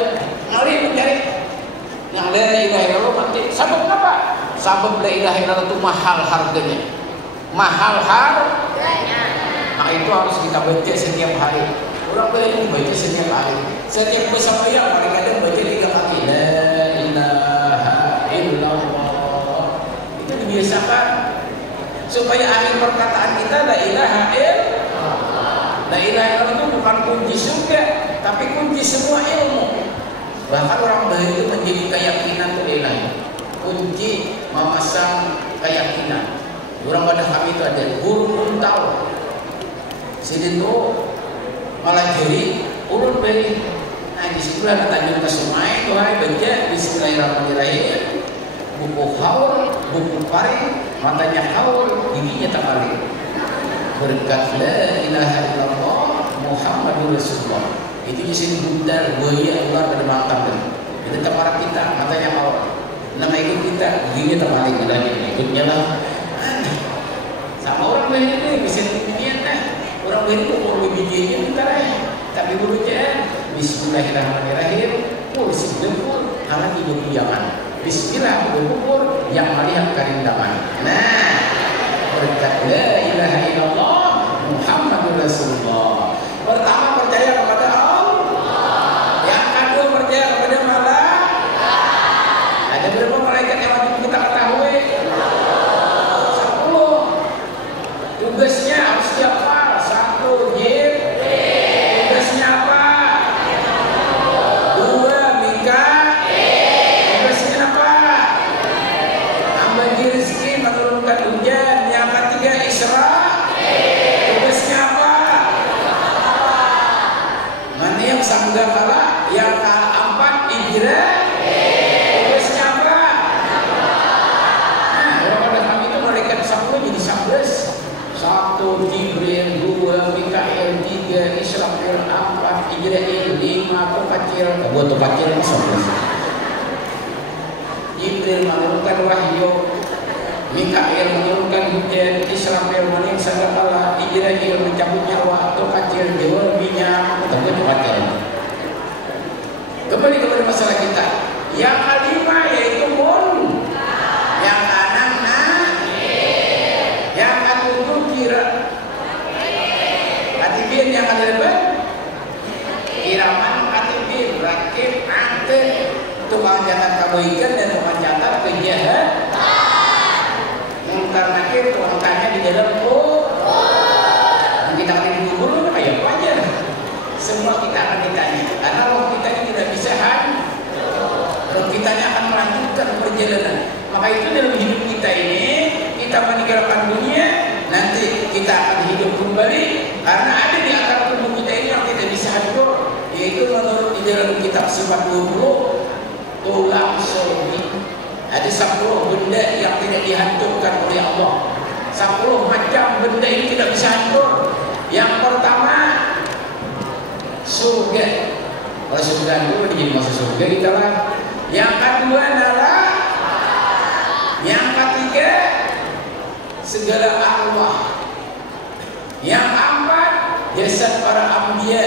ngari mencari yang la ilaha illallah mati. Sebab apa? Sebab la ilaha illallah itu mahal harganya. Mahal harganya. Nah itu harus kita baca setiap hari. Orang boleh membaca setiap hari. Setiap bersamanya kadang-kadang baca 3 kali la ilaha illallah. Itu dibiasakan supaya akhir perkataan kita la ilaha illallah. La ilaha illallah itu bukan kunci surga, tapi kunci semua ilmu. Bahkan orang baik itu menjadi keyakinan itu ilahi. Kunci memasang keyakinan. Orang pada kami itu ada guru tahu. Sini tuh malah jadi urut bayi. Nah di sebelah Tanjung Kesumai tuh hai baca Bismillahirrahmanirrahim. Buku haul, buku paring, matanya haul, giginya tak balik. Berkat la ilaha illallah Muhammadur Rasulullah. Itu di sini bundar buaya keluar pada mata dan itu tempat kita matanya haul. Nama ikut kita giginya tak balik lagi ikutnya lah. Sama orang bayi ini bisa dipilih dah. Orang bayi itu mau bijinya bentar tapi bulunya Bismillahirrahmanirrahim. Kursi dempul karena hidup jangan. Bismillah berkumpul yang melihat kerindaman. Nah, berkat la ilaha illallah Muhammadur Rasulullah. Pertama percaya kepada Allah. Yang kedua percaya kepada malaikat. Ada berapa malaikat yang wajib kita ketahui? 10. Tugasnya harus siapa? 1 Jibril. Tugasnya apa? 2 Mikail. Tugasnya apa? Membagi rezeki, menurunkan hujan. Yang ketiga Isra. Tugasnya apa? Mana yang sanggakala? Yang keempat Hijrah. Tugasnya apa? Nah, kalau pada kami itu malaikat 10 jadi 11. 1 Jibril, 2 Mikail, 3 Israfil, 4 Ijrail, 5 Tukacil. Buat Tukacil masuk. Jibril menurunkan wahyu, Mikail menurunkan hujan, Israfil menurunkan sangkakala, Ijrail mencabut nyawa, Tukacil jual minyak. Tapi Tukacil. Kembali kepada masalah kita. Yang kelima yaitu mun. Yang keenam yang ketujuh kira. Katibin yang ada kiraman katibin rakib ate. Itu mencatat kebaikan dan mencatat kejahatan. Mungkar nakir angkanya di dalam kita akan dikubur kayak wajar. Semua kita akan ditanya karena roh kita ini tidak bisa roh kita akan melanjutkan perjalanan. Maka itu dalam hidup kita ini kita meninggalkan dunia, nanti kita akan hidup kembali karena ada di akar tubuh kita ini yang tidak bisa hancur, yaitu menurut di dalam kitab sifat 20 tulang sulbi. Ada 10 benda yang tidak dihancurkan oleh Allah. 10 macam benda ini tidak bisa hancur. Yang pertama surga. Kalau surga itu jadi masuk surga kita lah. Yang kedua neraka. Yang ketiga segala arwah. Yang keempat jasad para anbiya.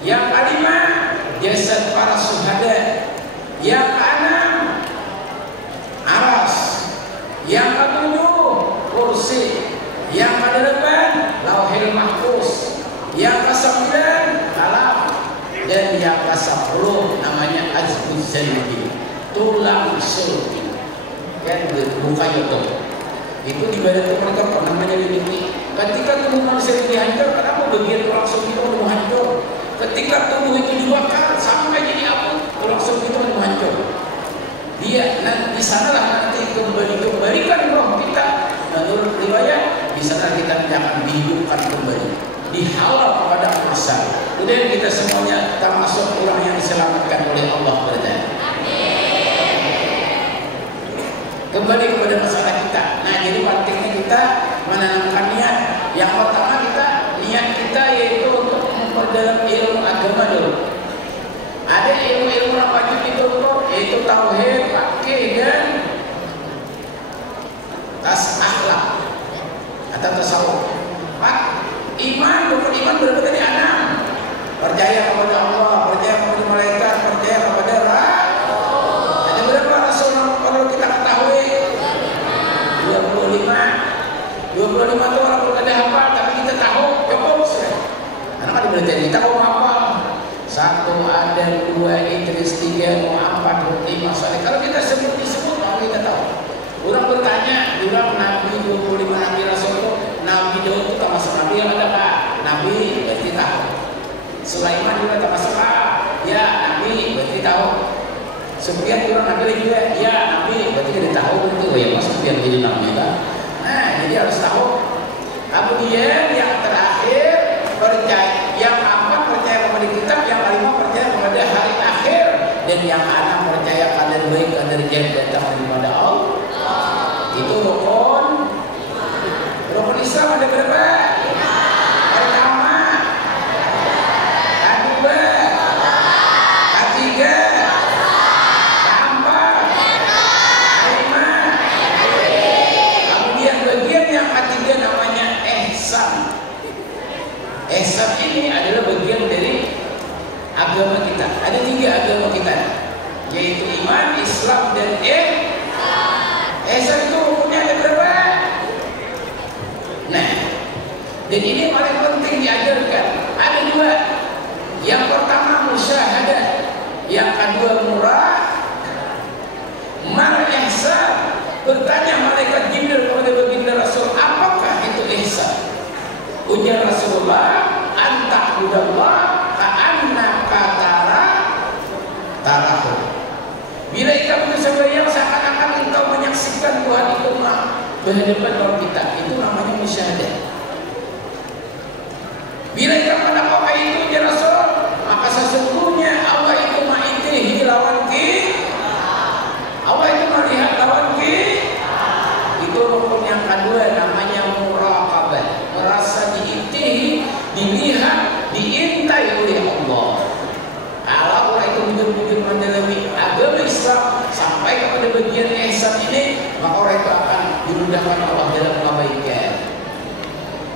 Yang kelima jasad para syuhada. Yang keenam aras. Yang ketujuh kursi. Yang kedelapan lauhil mahfuz. Yang kesembilan kalam. Dan yang ke-10 namanya azbuz zanbi, tulang sulbi. Kan buka YouTube. Itu di badan tubuh namanya limiti. Ketika tubuh manusia dihancur, kenapa bagian tulang sulbi itu mau hancur? Ketika tubuh itu dibakar sampai jadi abu, tulang sulbi itu mau hancur. Dia di sanalah nanti kembalikan roh kita. Menurut riwayat, di sana kita tidak akan dihidupkan kembali, dihalal kepada masa. Kemudian kita semuanya termasuk orang yang diselamatkan oleh Allah berada. Kembali kepada masalah kita. Nah, jadi pentingnya kita menanamkan niat. Yang pertama niat kita yaitu untuk memperdalam ilmu agama dulu. Ada ilmu-ilmu yang wajib dituntut, yaitu tauhid, fikih dan akhlak atau tasawuf. Iman, rukun iman berapa tadi? 6. Percaya kepada Allah, percaya kepada malaikat, percaya kepada Rasul. Ada berapa Rasul yang perlu kita ketahui? 25. 25 itu orang belum ada hafal, tapi kita tahu cukup. Karena kan dibelajar kita mau hafal. 1 Adam, 2 Idris, 3 Muhammad, 5 Saleh. Kalau kita disebut, maka kita tahu. Orang bertanya, bilang Nabi 25 Nabi Rasul itu, Nabi Daud itu termasuk Nabi yang ada Pak? Nabi berarti tahu. Sulaiman juga termasuk ya Nabi berarti tahu. Sufyan juga Nabi juga ya Nabi berarti kita tahu itu ya masuk Sufyan jadi Nabi kan. Nah jadi harus tahu. Kemudian yang terakhir percaya, yang keempat percaya kepada kitab, yang kelima percaya kepada hari akhir, dan yang keenam percaya kadar baik kadar jahat datang daripada Allah. Itu rukun Islam ada berapa? Pertama, kedua, ketiga, keempat, kelima. Kemudian bagian yang ketiga namanya ihsan. Ihsan ini adalah bagian dari agama kita. Ada 3 agama kita, yaitu iman, Islam, dan ihsan. Itu hukumnya ada berapa? Nah, dan ini paling penting diajarkan. Ada 2. Yang pertama musyahadah, yang kedua murah. Mal ihsan. Bertanya malaikat Jibril kepada baginda Rasul, apakah itu ihsan? Ujar Rasulullah, anta'budallah ka'annaka tarahu. Bila kamu sembahyang seakan-akan engkau menyaksikan Tuhan itu berhadapan dengan kita, itu namanya musyahadah. Bila kamu mendakwakan itu ya Rasul, maka sesungguhnya Allah itu ma'itihi lawan Allah itu melihat lawan Itu rukun yang kedua namanya muraqabah, merasa diitihi, dilihat, diintai oleh Allah. Kalau orang itu betul-betul mendalami agama Islam sampai kepada bagian ihsan ini, maka orang itu akan dimudahkan Allah dalam kebaikan.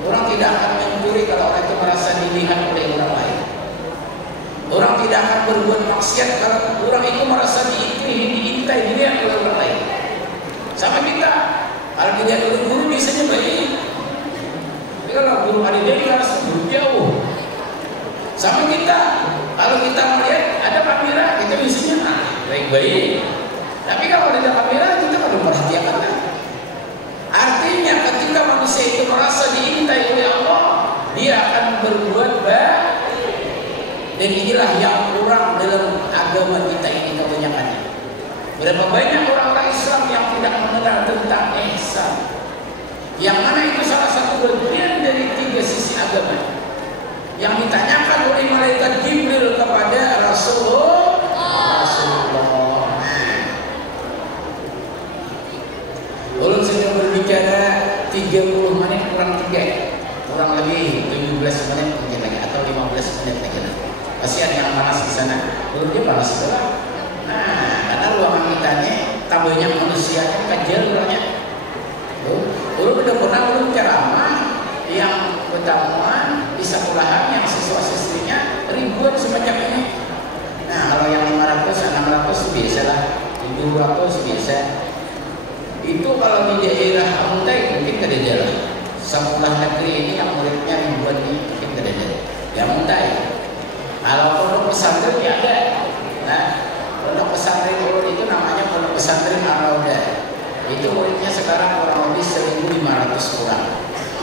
Orang tidak akan mencuri kalau orang itu merasa dilihat oleh orang lain. Orang tidak akan berbuat maksiat kalau orang itu merasa diintai, dilihat oleh orang lain. Sama kita, kalau dilihat oleh guru biasanya baik. Tapi kalau guru ada dia harus jauh. Sama kita, kalau kita melihat ada kamera, kita biasanya baik. baik-baik. Tapi kalau ada kamera kita kan memperhatikan. Artinya ketika manusia itu merasa diintai oleh Allah, dia akan berbuat baik. Dan inilah yang kurang dalam agama kita ini kebanyakannya. Berapa banyak orang-orang Islam yang tidak mengenal tentang ihsan, yang mana itu salah satu bagian dari 3 sisi agama yang ditanyakan oleh malaikat Jibril kepada Rasulullah. Ulun sedang berbicara 30 menit kurang 3, kurang lebih 17 menit mungkin lagi atau 15 menit lagi. Kasihan yang panas di sana, belum dia panas setelah. Nah, karena ruangan kitanya tambahnya manusianya kecil orangnya. Ulun udah pernah ulun ceramah yang pertemuan di sekolahan yang siswa-siswinya ribuan semacam ini. Nah, kalau yang 500, 600 biasa lah, 200 biasa. Itu kalau di daerah Muntai mungkin ke daerah. Sekolah negeri ini yang muridnya ribuan ini mungkin ke daerah. Ya Muntai. Kalau pondok pesantren ya ada. Nah, pondok pesantren ulun itu namanya pondok pesantren Ar-Raudah. Itu muridnya sekarang kurang lebih 1.500 orang.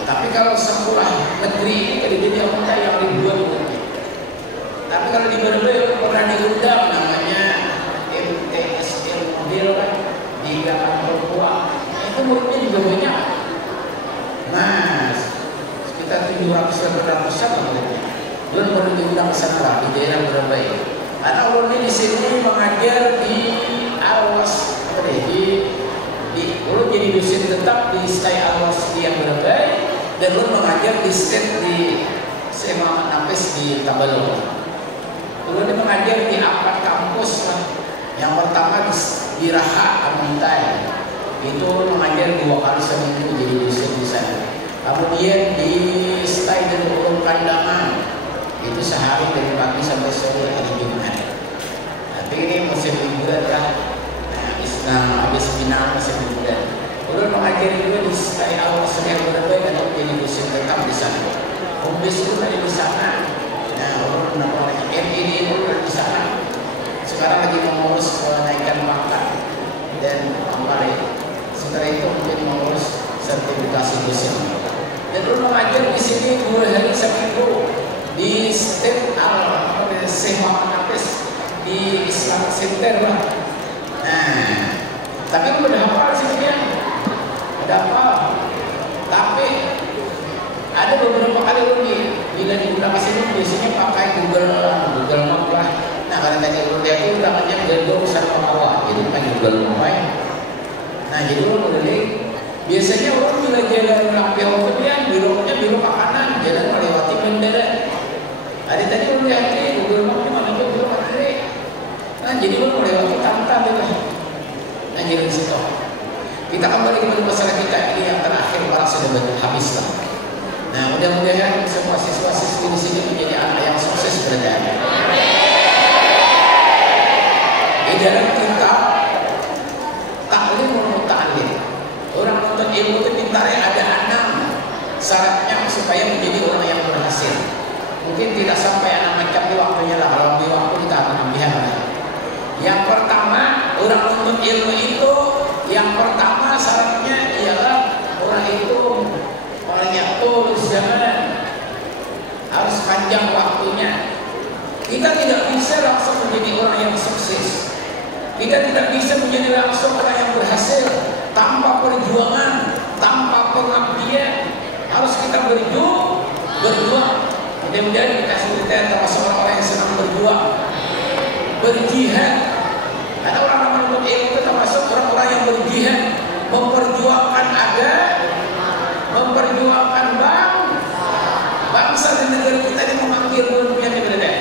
Tapi kalau sekolah negeri ini di Muntai yang ribuan muridnya. Tapi kalau di Brebes pernah diundang namanya MTSL model kan di Galang Perempuan. Itu muridnya juga banyak. Nah, sekitar 700-800 muridnya. Ulun baru diundang ke sana di daerah Brebes. Karena ulun di sini mengajar di Alwas, ulun jadi dosen tetap di STAI Alwas di Brebes dan ulun mengajar di STEM di SMA Napes di Tabalong. Ulun mengajar di 4 kampus lah. Yang pertama di Raha Amuntai. Itu mengajar 2 kali seminggu jadi dosen di sana. Kemudian di STAI dan Ulun Kandangan. Itu sehari dari pagi sampai sore hari Jumat. Tapi ini musim liburan kan. Nah, habis final musim liburan. Ulun mengajar juga di STAI Awal Senin Brebes dan jadi dosen tetap di sana. Umbes itu ada di sana. Nah, ulun menambah MID itu di sana. Sekarang lagi mengurus kenaikan pangkat dan kembali. Setelah itu menjadi mengurus sertifikasi dosen. Dan ulun mengajar di sini 2 hari seminggu. Di STEM Al-Sehma Napes di Islam Center lah. Nah, tapi lu udah hafal sih dia, udah hafal. Tapi ada beberapa kali lu bila diundang ke sini biasanya pakai Google Map lah. Nah, karena tadi lu lihat itu undangannya Gendong sama Bawah, jadi pakai Google Map. Nah, jadi lu beli. Biasanya orang bila jalan Lampion itu dia beloknya belok ke kanan, jalan melewati bendera. Ada tadi lu lihat di Google Map mana tuh belok ke kiri. Nah, jadi lu melewati tantan gitu. Nah, jadi di situ. Kita kembali kepada masalah kita ini yang terakhir para sudah habis lah. Nah, mudah-mudahan semua siswa-siswi di sini menjadi anak yang sukses berada. Di dalam kitab Ta'limul Muta'allim, orang menuntut ilmu itu pintarnya ada 6 syaratnya supaya menjadi orang yang berhasil. Mungkin tidak sampai 6 macam di waktunya lah. Kalau di waktu kita akan ambil. Yang pertama, orang menuntut ilmu itu yang pertama syaratnya ialah orang itu orang yang tulus zaman, harus panjang waktunya. Kita tidak bisa langsung menjadi orang yang sukses. Kita tidak bisa menjadi langsung orang yang berhasil tanpa perjuangan, tanpa pengabdian. Harus kita berjuang. Mudah-mudahan kita termasuk orang yang senang berjuang, berjihad. Karena orang yang menuntut ilmu itu termasuk orang-orang yang berjihad, memperjuangkan agama, memperjuangkan bangsa dan negara kita ini memanggil dunia ini berada.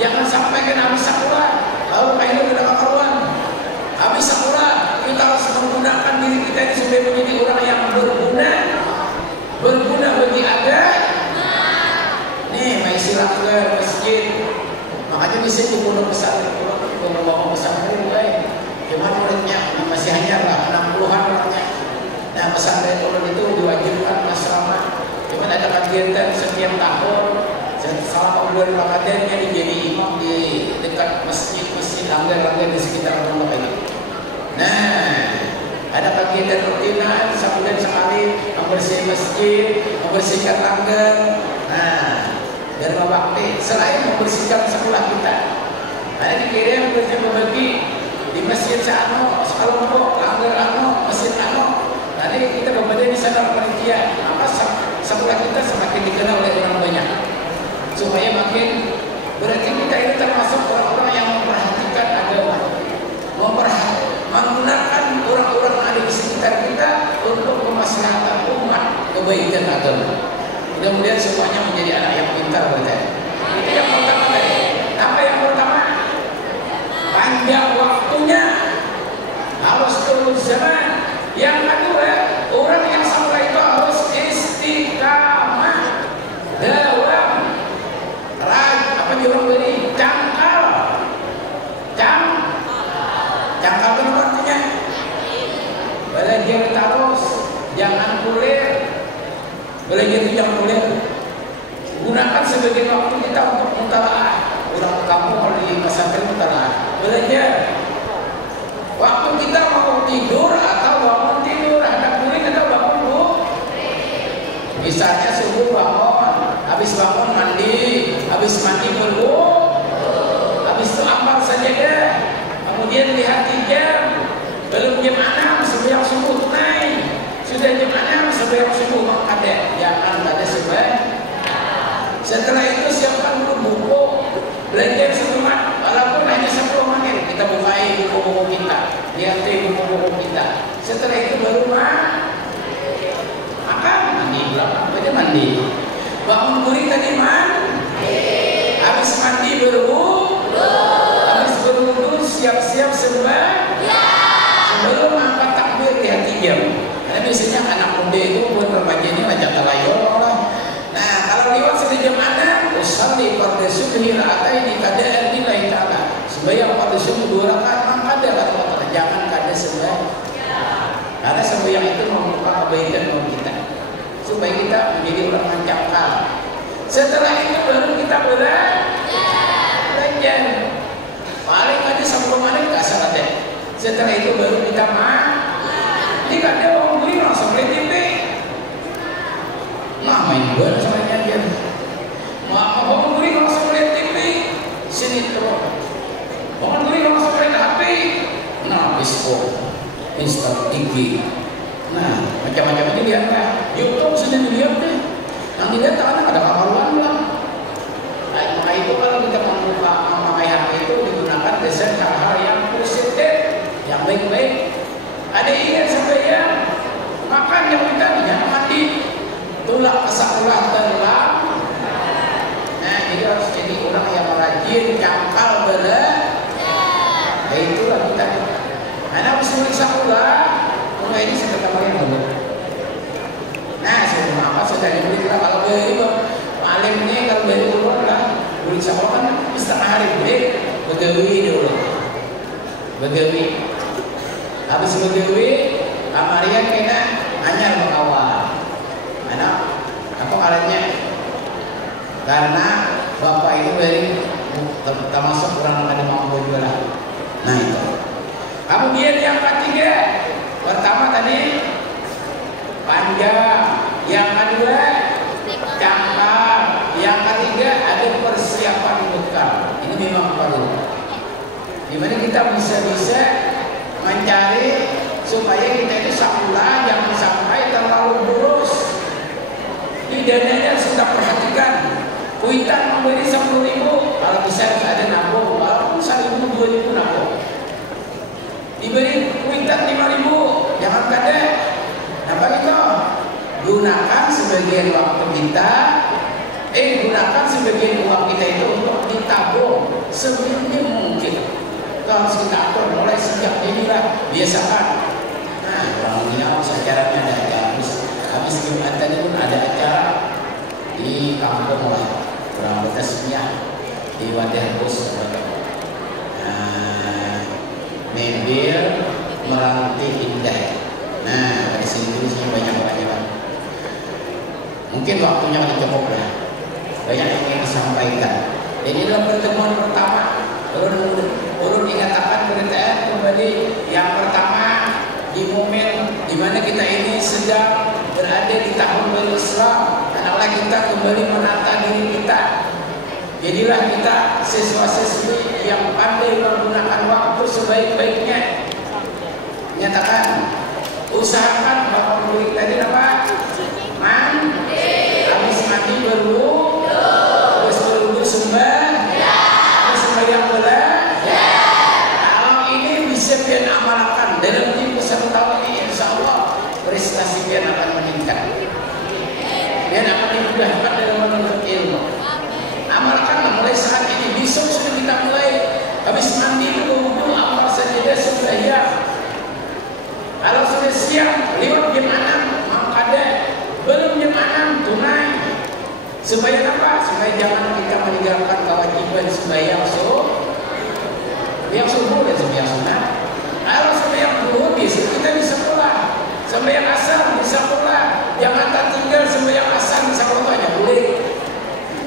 Jangan sampai kena habis sekolah, lalu akhirnya tidak karuan. Habis sekolah kita harus menggunakan diri kita ini sebagai menjadi orang yang berguna bagi agama. Nih, maisilah ke masjid. Makanya bisa di pondok pesantren, kalau pesantren lain. Cuma muridnya masih hanya 60-an orangnya. Nah, pesantren itu diwajibkan asrama. Cuma ada kegiatan setiap tahun selama bulan Ramadan dia jadi imam di dekat masjid-masjid langgar-langgar di sekitar rumah ini. Nah, ada kegiatan rutinan sebulan sekali membersih masjid, membersihkan langgar. Nah, dan bakti selain membersihkan sekolah kita, ada dikirim kerja berbagi di masjid Ano, sekolah langgar masjid Ano. Nanti kita berbagi di sana panitia, maka sekolah kita semakin dikenal oleh orang banyak. Supaya makin berarti kita ini termasuk orang-orang yang memperhatikan agama, menggunakan orang-orang yang ada di sekitar kita untuk memaslahatkan umat kebaikan agama. Mudah-mudahan semuanya menjadi anak yang pintar berarti. Itu yang pertama tadi. Apa yang pertama? Panjang waktunya, harus turun zaman. Yang kedua, orang yang sampai itu harus istiqamah, dawam. Apa jurang beri? Cangkal itu artinya belajar terus, jangan kulir. Belajar itu jangan kulir. Gunakan sebagian waktu kita untuk mutalaah. Orang kamu kalau di pesantren mutalaah, belajar. Waktu kita mau tidur atau bangun tidur, ada kulit atau bangun bu. Misalnya subuh bangun, habis bangun mandi, habis mandi berwudu, habis itu amal sajadah, kemudian lihat jam, belum jam 6 sebelum subuh tunai, sudah jam 6 sebelum subuh ada, jangan ada sebab. Setelah itu siapkan buku, belajar semua, walaupun hanya 10 menit kita bukai buku-buku kita, lihat buku-buku kita. Setelah itu baru makan, mandi, berapa mandi. Bangun kuring tadi mandi, habis mandi berwudu, habis berwudu siap-siap sebelum angkat takbir di hati jam. Karena biasanya anak muda itu buat remaja ini macam talayol lah. Nah kalau lewat sudah jam 6, usalli fardhu subhi raka'ataini qada'an lillahi ta'ala. Sembahyang fardhu subuh 2 rakaat maka ada jangan kada sembahyang. Karena sembahyang itu membuka kebaikan kita, supaya kita menjadi orang yang cakap. Setelah itu baru kita belajar. Paling aja 10 menit gak salah deh. Setelah itu baru kita jika ada orang beli langsung beli TV. Nah main gue sebenarnya dia. Orang beli langsung beli TV. Sini terus. Orang beli langsung beli HP. Nah Bisco, Insta TV. Nah, macam-macam ini lihat kan. YouTube sudah dilihat deh. Yang dilihat tangan ada kawan lah. Nah, maka itu kalau kita memakai HP itu digunakan desain hal-hal yang positif, yang baik-baik. Ada ingat sampai ya makan yang kita jangan mandi, tulak kesakulah terlam. Nah, jadi harus jadi orang yang rajin, cangkal berat. Nah, itulah kita. Karena harus bersakulah. Ini sudah kemarin dulu. Nah, sebelum apa sudah dibeli kita kalau beli paling ini kalau beli keluar lah beli sama kan setengah hari beli begawi dulu. Begawi. Habis begawi, Amaria kena anyar mengawal. Mana? Apa kalanya? Karena bapak itu dari termasuk orang ada mampu juga lah. Nah itu. Kemudian yang ketiga. Pertama tadi panjang, yang kedua cangkal, yang ketiga ada persiapan bekal. Ini memang perlu. Dimana kita bisa mencari supaya kita itu sakulah jangan sampai terlalu boros. Di dananya sudah perhatikan. Kuitan memberi 10.000, kalau bisa ada nabung, walaupun 1.000 2.000 nabung. Diberi kuitan 5.000, jangan kada. Apa gitu? Gunakan sebagian waktu kita, gunakan sebagian uang kita itu untuk ditabung seminim mungkin. Itu harus kita atur mulai sejak inilah biasakan. Nah, kalau ini acaranya ada habis Jumat tadi pun ada acara di kampung lah, kurang betasnya di Wadah Bos. Membel meranti indah. Nah, di sini tulisnya banyak. Mungkin waktunya akan cukup lah. banyak yang ingin disampaikan. Jadi dalam pertemuan pertama ulun ingatakan pernyataan kembali yang pertama di momen di mana kita ini sedang berada di tahun baru Islam, hendaklah kita kembali menata diri kita. Jadilah kita siswa-siswi yang pandai menggunakan waktu sebaik-baiknya. Nyatakan, usahakan bangun duit tadi apa? Habis mandi berwudu, terus berwudu terus sembahyang bola. Kalau ini bisa pian amalkan dalam tempoh 1 tahun ini, insya Allah prestasi pian akan meningkat. Pian akan dimudahkan dalam menuntut ilmu. Amalkan mulai saat ini. Besok sudah kita mulai. Habis mandi dulu wudu, amal sajadah sembahyang. Kalau sudah siang lewat jam 6 mengkada belum jam 6 tunai. Supaya apa? Supaya jangan kita meninggalkan kewajiban sembahyang subuh dan sembahyang sunat. Kalau sembahyang subuh besok kita bisa pulang. Sembahyang asar bisa pulang. Jangan tak tinggal sembahyang asar bisa pulang aja boleh.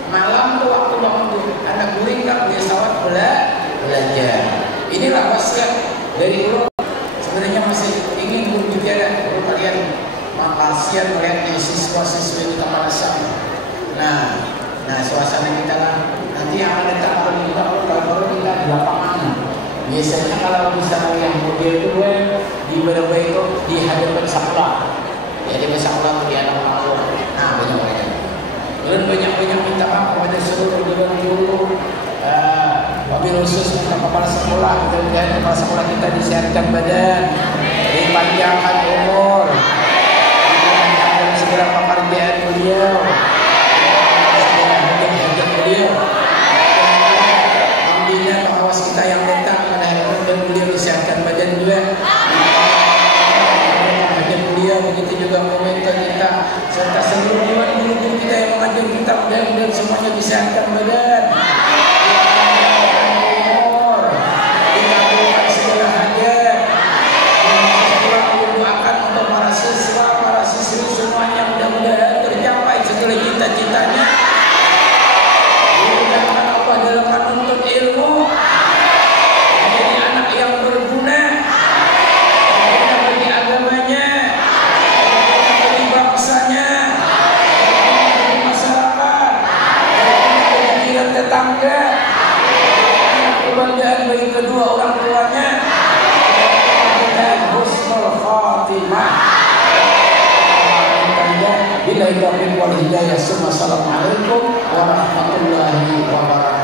Malam tuh waktu bangun tuh anak guring tak punya sawat belajar. Inilah wasiat dari ulun. Sebenarnya masih ingin berbicara kalau kalian kasihan melihat siswa-siswi kita pada sama. Nah suasana kita lah nanti yang akan datang kalau kita di lapangan. Biasanya kalau misalnya yang model itu di beberapa itu di hadapan sekolah. Jadi sekolah di anak-anak. Nah banyak. Dan banyak minta maaf kepada seluruh guru, wabil khusus untuk kepala sekolah, dan kepala sekolah kita disehatkan badan, dipanjangkan umur, dipanjangkan segala pekerjaan beliau, segala hajat beliau. Alhamdulillah pengawas kita yang datang pada hari ini dan beliau disehatkan badan juga. Beliau begitu juga meminta kita serta seluruh guru kita yang mengajar kita mudah-mudahan semuanya disehatkan badan, umur, dikabulkan segala hajat. Dan doakan untuk para siswa, para siswi semuanya mudah-mudahan tercapai segala cita-citanya. Dimudahkan Allah dalam menuntut ilmu, menjadi anak yang berguna bagi agamanya, bangsanya, masyarakat, dan tetangga, kebanggaan bagi kedua orang tuanya, dan husnul khatimah. Bila hidayah wal hidayah. Assalamualaikum warahmatullahi wabarakatuh.